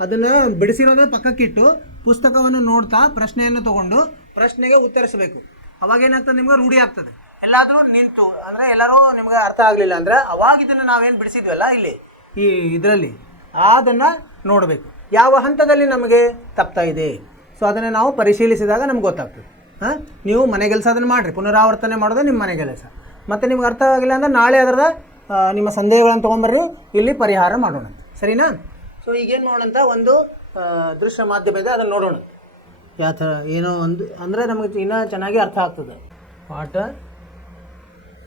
ಅದನ್ನು ಬಿಡಿಸಿರೋದ್ರ ಪಕ್ಕಕ್ಕಿಟ್ಟು ಪುಸ್ತಕವನ್ನು ನೋಡ್ತಾ ಪ್ರಶ್ನೆಯನ್ನು ತೊಗೊಂಡು ಪ್ರಶ್ನೆಗೆ ಉತ್ತರಿಸಬೇಕು. ಅವಾಗೇನಾಗ್ತದೆ? ನಿಮ್ಗೆ ರೂಢಿ ಆಗ್ತದೆ. ಎಲ್ಲಾದರೂ ನಿಂತು ಅಂದರೆ ಎಲ್ಲರೂ ನಿಮ್ಗೆ ಅರ್ಥ ಆಗಲಿಲ್ಲ ಅಂದರೆ ಅವಾಗ ಇದನ್ನು ನಾವೇನು ಬಿಡಿಸಿದ್ವಲ್ಲ ಇಲ್ಲಿ ಈ ಇದರಲ್ಲಿ ಅದನ್ನು ನೋಡಬೇಕು. ಯಾವ ಹಂತದಲ್ಲಿ ನಮಗೆ ತಪ್ತಾ ಇದೆ. ಸೊ ಅದನ್ನು ನಾವು ಪರಿಶೀಲಿಸಿದಾಗ ನಮ್ಗೆ ಗೊತ್ತಾಗ್ತದೆ. ನೀವು ಮನೆಗೆಲಸ ಅದನ್ನು ಮಾಡಿರಿ. ಪುನರಾವರ್ತನೆ ಮಾಡೋದು ನಿಮ್ಮ ಮನೆಗೆಲಸ. ಮತ್ತು ನಿಮ್ಗೆ ಅರ್ಥ ಆಗಿಲ್ಲ ಅಂದರೆ ನಾಳೆ ಅದರ ನಿಮ್ಮ ಸಂದೇಹಗಳನ್ನು ತೊಗೊಂಬರ್ರಿ, ಇಲ್ಲಿ ಪರಿಹಾರ ಮಾಡೋಣ. ಸರಿನಾ? ಸೊ ಈಗೇನು ಮಾಡೋಣಂತ ಒಂದು ದೃಶ್ಯ ಮಾಧ್ಯಮ ಇದೆ, ಅದನ್ನು ನೋಡೋಣ. ಯಾವ ಥರ ಏನೋ ಒಂದು ಅಂದರೆ ನಮಗೆ ಇನ್ನೂ ಚೆನ್ನಾಗಿ ಅರ್ಥ ಆಗ್ತದೆ. ಪಾಠ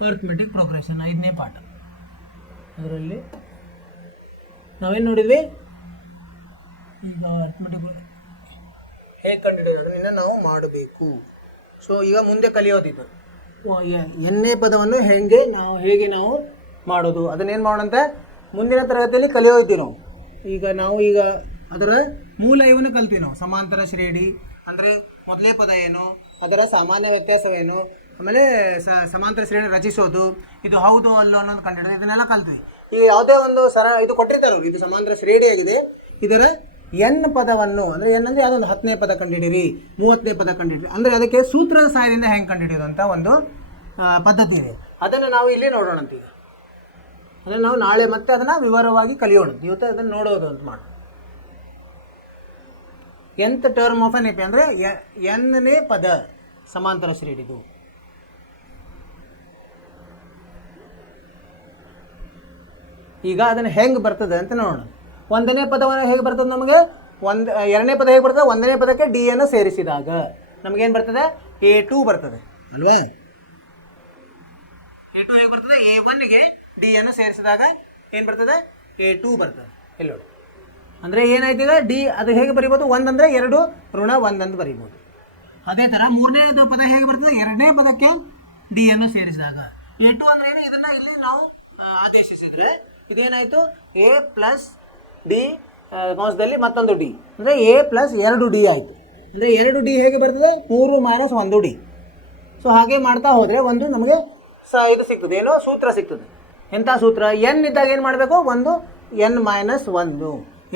ಅರ್ಥಮೆಟಿಕ್ ಪ್ರೋಗ್ರೆಷನ್ 5ನೇ ಪಾಠ. ಅದರಲ್ಲಿ ನಾವೇನು ನೋಡಿದ್ವಿ? ಈಗ ಅರ್ಥಮೆಟಿಕ್ ಹೇಗೆ ಕಂಡುಹಿಡಿಯೋದು ಅದನ್ನು ನಾವು ಮಾಡಬೇಕು. ಸೊ ಈಗ ಮುಂದೆ ಕಲಿಯೋದಿದ್ದು ಎನ್ನೇ ಪದವನ್ನು ಹೇಗೆ ನಾವು ಮಾಡೋದು ಅದನ್ನೇನು ಮಾಡೋಣಂತೆ ಮುಂದಿನ ತರಗತಿಯಲ್ಲಿ ಕಲಿಯೋದಿದ್ದೀವಿ ನಾವು. ಈಗ ಅದರ ಮೂಲ ಇವನ್ನು ಕಲ್ತೀವಿ ನಾವು. ಸಮಾಂತರ ಶ್ರೇಣಿ ಅಂದರೆ ಮೊದಲೇ ಪದ ಏನು, ಅದರ ಸಾಮಾನ್ಯ ವ್ಯತ್ಯಾಸವೇನು, ಆಮೇಲೆ ಸಮಾಂತರ ಶ್ರೇಣಿ ರಚಿಸೋದು, ಇದು ಹೌದು ಅಲ್ಲೋ ಅನ್ನೋದು ಕಂಡುಹಿಡಿದು ಇದನ್ನೆಲ್ಲ ಕಲ್ತೀವಿ. ಈಗ ಯಾವುದೇ ಒಂದು ಇದು ಕೊಟ್ಟಿರ್ತಾರೆ ಅವರು, ಇದು ಸಮಾಂತರ ಶ್ರೇಣಿಯಾಗಿದೆ, ಇದರ ಎನ್ ಪದವನ್ನು ಅಂದರೆ ಎನ್ ಅಂದರೆ ಯಾವುದೊಂದು 10ನೇ ಪದ ಕಂಡುಹಿಡಿಯಿರಿ, 30ನೇ ಪದ ಕಂಡುಹಿಡಿರಿ ಅಂದರೆ ಅದಕ್ಕೆ ಸೂತ್ರದ ಸಹಾಯದಿಂದ ಹೆಂಗೆ ಕಂಡುಹಿಡಿಯೋದು ಅಂತ ಒಂದು ಪದ್ಧತಿ ಇದೆ. ಅದನ್ನು ನಾವು ಇಲ್ಲಿ ನೋಡೋಣಂತ. ಈಗ ಅದನ್ನು ನಾವು ನಾಳೆ ಮತ್ತೆ ಅದನ್ನು ವಿವರವಾಗಿ ಕಲಿಯೋಣ. ಇವತ್ತು ಅದನ್ನು ನೋಡೋದು ಅಂತ ಮಾಡಿ. nth term of N AP ಅಂದರೆ ಎನ್ನೇ ಪದ ಸಮಾಂತರ ಶ್ರೇಣಿದು. ಈಗ ಅದನ್ನು ಹೆಂಗೆ ಬರ್ತದೆ ಅಂತ ನೋಡೋಣ. 1ನೇ ಪದವನ್ನು ಹೇಗೆ ಬರ್ತದೆ ನಮಗೆ? 2ನೇ ಪದ ಹೇಗೆ ಬರ್ತದೆ? 1ನೇ ಪದಕ್ಕೆ ಡಿ ಅನ್ನು ಸೇರಿಸಿದಾಗ ನಮಗೇನು ಬರ್ತದೆ? A2 ಬರ್ತದೆ ಅಲ್ವಾ? A2 ಹೇಗೆ ಬರ್ತದೆ? A1ಗೆ ಡಿ ಅನ್ನು ಸೇರಿಸಿದಾಗ ಏನು ಬರ್ತದೆ? A2 ಬರ್ತದೆ. ಇಲ್ಲಿ ನೋಡಿ, ಅಂದರೆ ಏನಾಯ್ತು ಈಗ? ಡಿ ಅದು ಹೇಗೆ ಬರಿಬೋದು? 1 ಅಂದರೆ 2 ಋಣ 1 ಅಂತ ಬರಿಬೋದು. ಅದೇ ಥರ 3ನೇ ಪದ ಹೇಗೆ ಬರ್ತದೆ? 2ನೇ ಪದಕ್ಕೆ ಡಿ ಅನ್ನು ಸೇರಿಸಿದಾಗ. A2 ಅಂದರೆ ಏನು? ಇದನ್ನು ಇಲ್ಲಿ ನಾವು ಆದೇಶಿಸಿದರೆ ಇದೇನಾಯಿತು? A ಪ್ಲಸ್ ಡಿ ಕಂಸದಲ್ಲಿ ಮತ್ತೊಂದು ಡಿ ಅಂದರೆ A ಪ್ಲಸ್ 2 ಡಿ ಆಯಿತು. ಅಂದರೆ 2 ಡಿ ಹೇಗೆ ಬರ್ತದೆ? 3 - 1 ಡಿ. ಸೊ ಹಾಗೆ ಮಾಡ್ತಾ ಹೋದರೆ ಒಂದು ನಮಗೆ ಇದು ಸಿಗ್ತದೆ, ಏನು ಸೂತ್ರ ಸಿಗ್ತದೆ. ಎಂಥ ಸೂತ್ರ? ಎನ್ ಇದ್ದಾಗ ಏನು ಮಾಡಬೇಕು? ಒಂದು n - 1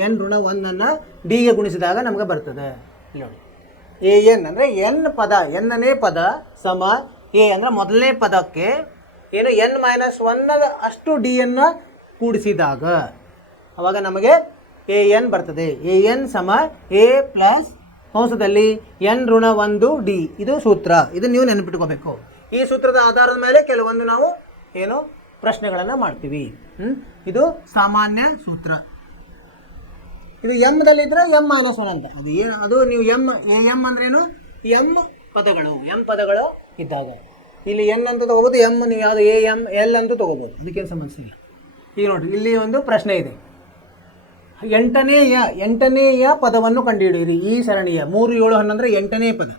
n ಋಣ 1 ಡಿಗೆ ಗುಣಿಸಿದಾಗ ನಮಗೆ ಬರ್ತದೆ. ನೋಡಿ, ಎ ಎನ್ ಅಂದರೆ ಎನ್ ಪದ, ಎನ್ನನೇ ಪದ ಸಮ ಎ ಅಂದರೆ ಮೊದಲನೇ ಪದಕ್ಕೆ ಏನು n - 1 ಅಷ್ಟು ಡಿಯನ್ನು ಕೂಡಿಸಿದಾಗ ಅವಾಗ ನಮಗೆ ಎ ಎನ್ ಬರ್ತದೆ. ಎ ಎನ್ ಸಮ ಎ ಪ್ಲಸ್ ಹೊಸದಲ್ಲಿ n ಋಣ 1 ಡಿ. ಇದು ಸೂತ್ರ. ಇದು ನೀವು ನೆನಪಿಟ್ಕೋಬೇಕು. ಈ ಸೂತ್ರದ ಆಧಾರದ ಮೇಲೆ ಕೆಲವೊಂದು ನಾವು ಏನು ಪ್ರಶ್ನೆಗಳನ್ನು ಮಾಡ್ತೀವಿ. ಇದು ಸಾಮಾನ್ಯ ಸೂತ್ರ. ಇದು ಎಮ್ದಲ್ಲಿದ್ದರೆ m - 1 ಅಂತ. ಅದು ಏನು? ಅದು ನೀವು ಎಮ್ ಅಂದ್ರೇನು? ಎಮ್ ಪದಗಳು ಇದ್ದಾಗ ಇಲ್ಲಿ n ಅಂತ ತೊಗೋಬೋದು, ಎಮ್ ನೀವು ಯಾವುದು ಎ ಎಮ್ ಎಲ್ ಅಂತ ತೊಗೋಬೋದು, ಅದಕ್ಕೇನು ಸಮಸ್ಯೆ ಇಲ್ಲ. ಈಗ ನೋಡಿರಿ, ಇಲ್ಲಿ ಒಂದು ಪ್ರಶ್ನೆ ಇದೆ. ಎಂಟನೆಯ ಪದವನ್ನು ಕಂಡುಹಿಡಿಯಿರಿ ಈ ಸರಣಿಯ. 3, 7, 11 ಅಂದರೆ 8ನೇ ಪದ.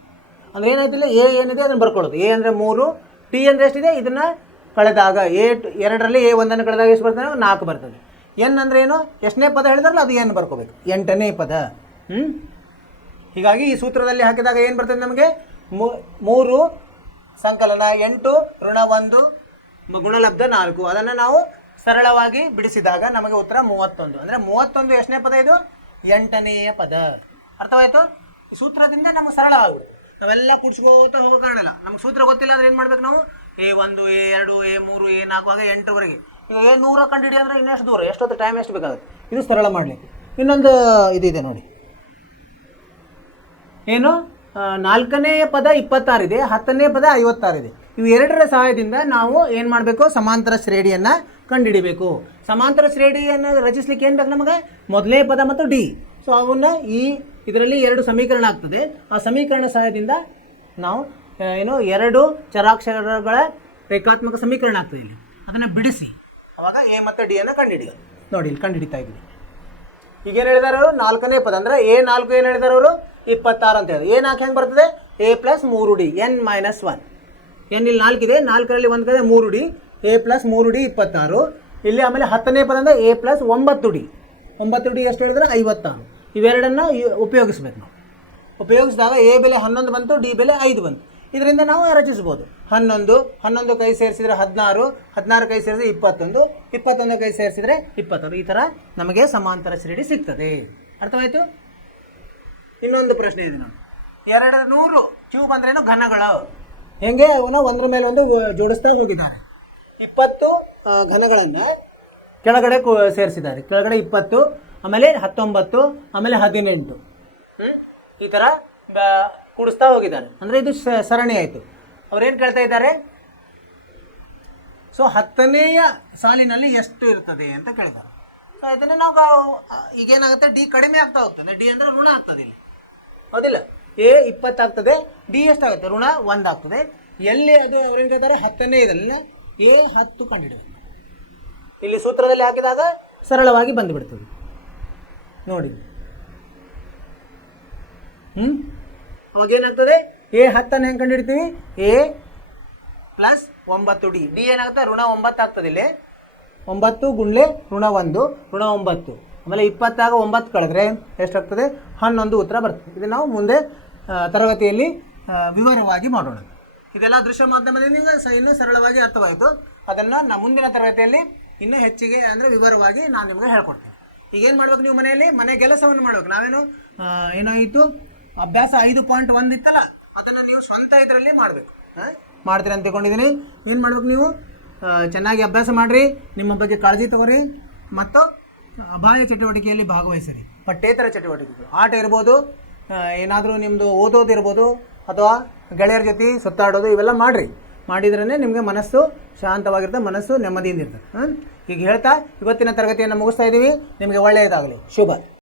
ಅಂದರೆ ಏನಾಯ್ತಿಲ್ಲ, ಎ ಏನಿದೆ ಅದನ್ನು ಬರ್ಕೊಳ್ಳೋದು. ಎ ಅಂದರೆ 3, ಟಿ ಅಂದರೆ ಎಷ್ಟಿದೆ? ಇದನ್ನು ಕಳೆದಾಗ ಎರಡರಲ್ಲಿ ಎ 1 ಕಳೆದಾಗ ಎಷ್ಟು ಬರ್ತದೆ? 4 ಬರ್ತದೆ. ಎನ್ ಅಂದರೆ ಏನು? ಎಷ್ಟನೇ ಪದ ಹೇಳಿದಾರಲ್ಲ ಅದು ಏನು ಬರ್ಕೋಬೇಕು? 8ನೇ ಪದ. ಹೀಗಾಗಿ ಈ ಸೂತ್ರದಲ್ಲಿ ಹಾಕಿದಾಗ ಏನು ಬರ್ತದೆ ನಮಗೆ? 3 ಸಂಕಲನ 8 ಋಣ 1 ಗುಣಲಬ್ಧ 4. ಅದನ್ನು ನಾವು ಸರಳವಾಗಿ ಬಿಡಿಸಿದಾಗ ನಮಗೆ ಉತ್ತರ 31. ಅಂದರೆ 31 ಎಷ್ಟನೇ ಪದ? ಇದು 8ನೇಯ ಪದ. ಅರ್ಥವಾಯಿತು? ಸೂತ್ರದಿಂದ ನಮಗೆ ಸರಳವಾಗ್ಬಿಡುತ್ತೆ. ನಾವೆಲ್ಲ ಕುಡ್ಸ್ಕೋತ ಹೋಗೋ ಕಾರಣ ಇಲ್ಲ. ನಮ್ಗೆ ಸೂತ್ರ ಗೊತ್ತಿಲ್ಲ ಅಂದ್ರೆ ಏನು ಮಾಡ್ಬೇಕು ನಾವು? A1 A2 A3 A4 ಆಗ 8ವರೆಗೆ. ಈಗ A100 ಕಂಡುಹಿಡಿ ಅಂದರೆ ಇನ್ನೆಷ್ಟು ದೂರ, ಎಷ್ಟೊತ್ತು ಟೈಮ್ ಎಷ್ಟು ಬೇಕಾಗುತ್ತೆ? ಇದು ಸರಳ ಮಾಡಲಿಕ್ಕೆ. ಇನ್ನೊಂದು ಇದಿದೆ ನೋಡಿ, ಏನು 4ನೇಯ ಪದ 26 ಇದೆ, 10ನೇ ಪದ 56 ಇದೆ. ಇವು ಎರಡರ ಸಹಾಯದಿಂದ ನಾವು ಏನು ಮಾಡಬೇಕು? ಸಮಾಂತರ ಶ್ರೇಣಿಯನ್ನು ಕಂಡುಹಿಡಿಬೇಕು. ಸಮಾಂತರ ಶ್ರೇಣಿಯನ್ನು ರಚಿಸಲಿಕ್ಕೆ ಏನು ಬೇಕು ನಮಗೆ? ಮೊದಲನೇ ಪದ ಮತ್ತು ಡಿ. ಸೊ ಅವನ್ನ ಇದರಲ್ಲಿ 2 ಸಮೀಕರಣ ಆಗ್ತದೆ. ಆ ಸಮೀಕರಣ ಸಹಾಯದಿಂದ ನಾವು ಏನು 2 ಚರಾಕ್ಷರಗಳ ರೇಖಾತ್ಮಕ ಸಮೀಕರಣ ಆಗ್ತದೆ. ಇಲ್ಲಿ ಅದನ್ನು ಬಿಡಿಸಿ ಅವಾಗ ಎ ಮತ್ತು ಡಿ ಅನ್ನು ಕಂಡುಹಿಡಿಯೋದು. ನೋಡಿ, ಇಲ್ಲಿ ಕಂಡುಹಿಡಿತಾ ಇದ್ದೀವಿ. ಈಗೇನು ಹೇಳಿದಾರೆ ಅವರು? 4ನೇ ಪದ ಅಂದರೆ A4 ಏನು ಹೇಳಿದಾರೆ ಅವರು? 26 ಅಂತ ಹೇಳಿದ್ರು. A4 ಹೆಂಗೆ ಬರ್ತದೆ? A plus 3D n - 1. n ಇಲ್ಲಿ 4 ಇದೆ, 4ರಲ್ಲಿ 1 ಕಡೆ 3D, A ಪ್ಲಸ್ 3D 26. ಇಲ್ಲಿ ಆಮೇಲೆ 10ನೇ ಪದ ಅಂದರೆ A ಪ್ಲಸ್ 9D. 9D ಎಷ್ಟು ಹೇಳಿದ್ರೆ? 56. ಇವೆರಡನ್ನು ಉಪಯೋಗಿಸ್ಬೇಕು ನಾವು. ಉಪಯೋಗಿಸಿದಾಗ ಎ ಬೆಲೆ 11 ಬಂತು, ಡಿ ಬೆಲೆ 5 ಬಂತು. ಇದರಿಂದ ನಾವು ರಚಿಸ್ಬೋದು. 11 ಕೈ ಸೇರಿಸಿದರೆ 16, 16 ಕೈ ಸೇರಿಸಿದ್ರೆ 21, 21 ಕೈ ಸೇರಿಸಿದರೆ 26. ಈ ಥರ ನಮಗೆ ಸಮಾಂತರ ಶ್ರೇಣಿ ಸಿಗ್ತದೆ. ಅರ್ಥವಾಯಿತು? ಇನ್ನೊಂದು ಪ್ರಶ್ನೆ ಇದೆ ನೋಡಿ, 200 ಕ್ಯೂಬ್ ಅಂದ್ರೇನು? ಘನಗಳು. ಹೆಂಗೆ ಅವನ್ನ ಒಂದ್ರ ಮೇಲೆ ಒಂದು ಜೋಡಿಸ್ತಾ ಹೋಗಿದ್ದಾರೆ. 20 ಘನಗಳನ್ನು ಕೆಳಗಡೆ ಸೇರಿಸಿದ್ದಾರೆ. ಕೆಳಗಡೆ 20, ಆಮೇಲೆ 19, ಆಮೇಲೆ 18. ಈ ಥರ ಕೂಡಿಸ್ತಾ ಹೋಗಿದ್ದಾರೆ. ಅಂದರೆ ಇದು ಸರಣಿ ಆಯಿತು. ಅವ್ರೇನು ಕೇಳ್ತಾ ಇದ್ದಾರೆ? ಸೊ 10ನೇಯ ಸಾಲಿನಲ್ಲಿ ಎಷ್ಟು ಇರ್ತದೆ ಅಂತ ಕೇಳ್ತಾರೆ. ಸೊ ಇದನ್ನು ನಾವು ಈಗೇನಾಗುತ್ತೆ? ಡಿ ಕಡಿಮೆ ಆಗ್ತಾ ಹೋಗ್ತದೆ. ಡಿ ಅಂದರೆ ಋಣ ಆಗ್ತದೆ ಇಲ್ಲಿ, ಹೌದಿಲ್ಲ? ಎ 20 ಆಗ್ತದೆ, ಡಿ ಎಷ್ಟಾಗುತ್ತೆ? ಋಣ 1 ಆಗ್ತದೆ. ಎಲ್ಲಿ ಅದು ಅವ್ರೇನು ಕೇಳ್ತಾರೆ? 10ನೇ ಇದರಲ್ಲಿ ಎ 10 ಕಂಡುಹಿಡಬೇಕು. ಇಲ್ಲಿ ಸೂತ್ರದಲ್ಲಿ ಹಾಕಿದಾಗ ಸರಳವಾಗಿ ಬಂದುಬಿಡ್ತದೆ ನೋಡಿ. ಅವಾಗೇನಾಗ್ತದೆ? ಎ 10 ಹೆಂಗೆ ಕಂಡುಹಿಡ್ತೀವಿ? A plus 9D. ಡಿ ಏನಾಗುತ್ತೆ? ಋಣ 9 ಆಗ್ತದೆ. ಇಲ್ಲಿ 9 ಗುಂಡ್ಲೆ ಋಣ 1 ಋಣ 9. ಆಮೇಲೆ 20 9 ಕಳೆದ್ರೆ ಎಷ್ಟಾಗ್ತದೆ? 11 ಉತ್ತರ ಬರ್ತದೆ. ಇದು ನಾವು ಮುಂದೆ ತರಗತಿಯಲ್ಲಿ ವಿವರವಾಗಿ ಮಾಡೋಣ. ಇದೆಲ್ಲ ದೃಶ್ಯ ಮಾಧ್ಯಮದಿಂದ ಇನ್ನೂ ಸರಳವಾಗಿ ಅರ್ಥವಾಯಿತು. ಅದನ್ನು ಮುಂದಿನ ತರಗತಿಯಲ್ಲಿ ಇನ್ನೂ ಹೆಚ್ಚಿಗೆ ಅಂದರೆ ವಿವರವಾಗಿ ನಾನು ನಿಮಗೆ ಹೇಳ್ಕೊಡ್ತೀನಿ. ಈಗೇನು ಮಾಡ್ಬೇಕು? ನೀವು ಮನೆ ಕೆಲಸವನ್ನು ಮಾಡ್ಬೇಕು. ನಾವೇನು ಏನಾಯಿತು? ಅಭ್ಯಾಸ 5.1 ಇತ್ತಲ್ಲ, ಅದನ್ನು ನೀವು ಸ್ವಂತ ಇದರಲ್ಲಿ ಮಾಡಬೇಕು. ಮಾಡ್ತೀರಿ ಅಂತ ತಿಳ್ಕೊಂಡಿದ್ದೀನಿ. ಏನು ಮಾಡ್ಬೇಕು? ನೀವು ಚೆನ್ನಾಗಿ ಅಭ್ಯಾಸ ಮಾಡಿರಿ, ನಿಮ್ಮ ಬಗ್ಗೆ ಕಾಳಜಿ ತಗೋರಿ, ಮತ್ತು ಅಭಾಯ ಚಟುವಟಿಕೆಯಲ್ಲಿ ಭಾಗವಹಿಸಿರಿ. ಪಠ್ಯೇತರ ಚಟುವಟಿಕೆಗಳು, ಆಟ ಇರ್ಬೋದು, ಏನಾದರೂ ನಿಮ್ಮದು ಓದೋದಿರ್ಬೋದು, ಅಥವಾ ಗೆಳೆಯರ ಜೊತೆ ಸುತ್ತಾಡೋದು, ಇವೆಲ್ಲ ಮಾಡಿರಿ. ಮಾಡಿದ್ರೇ ನಿಮಗೆ ಮನಸ್ಸು ಶಾಂತವಾಗಿರ್ತದೆ, ಮನಸ್ಸು ನೆಮ್ಮದಿಯಿಂದ ಇರ್ತದೆ. ಈಗ ಹೇಳ್ತಾ ಇವತ್ತಿನ ತರಗತಿಯನ್ನು ಮುಗಿಸ್ತಾ ಇದ್ದೀವಿ. ನಿಮಗೆ ಒಳ್ಳೆಯದಾಗಲಿ. ಶುಭ.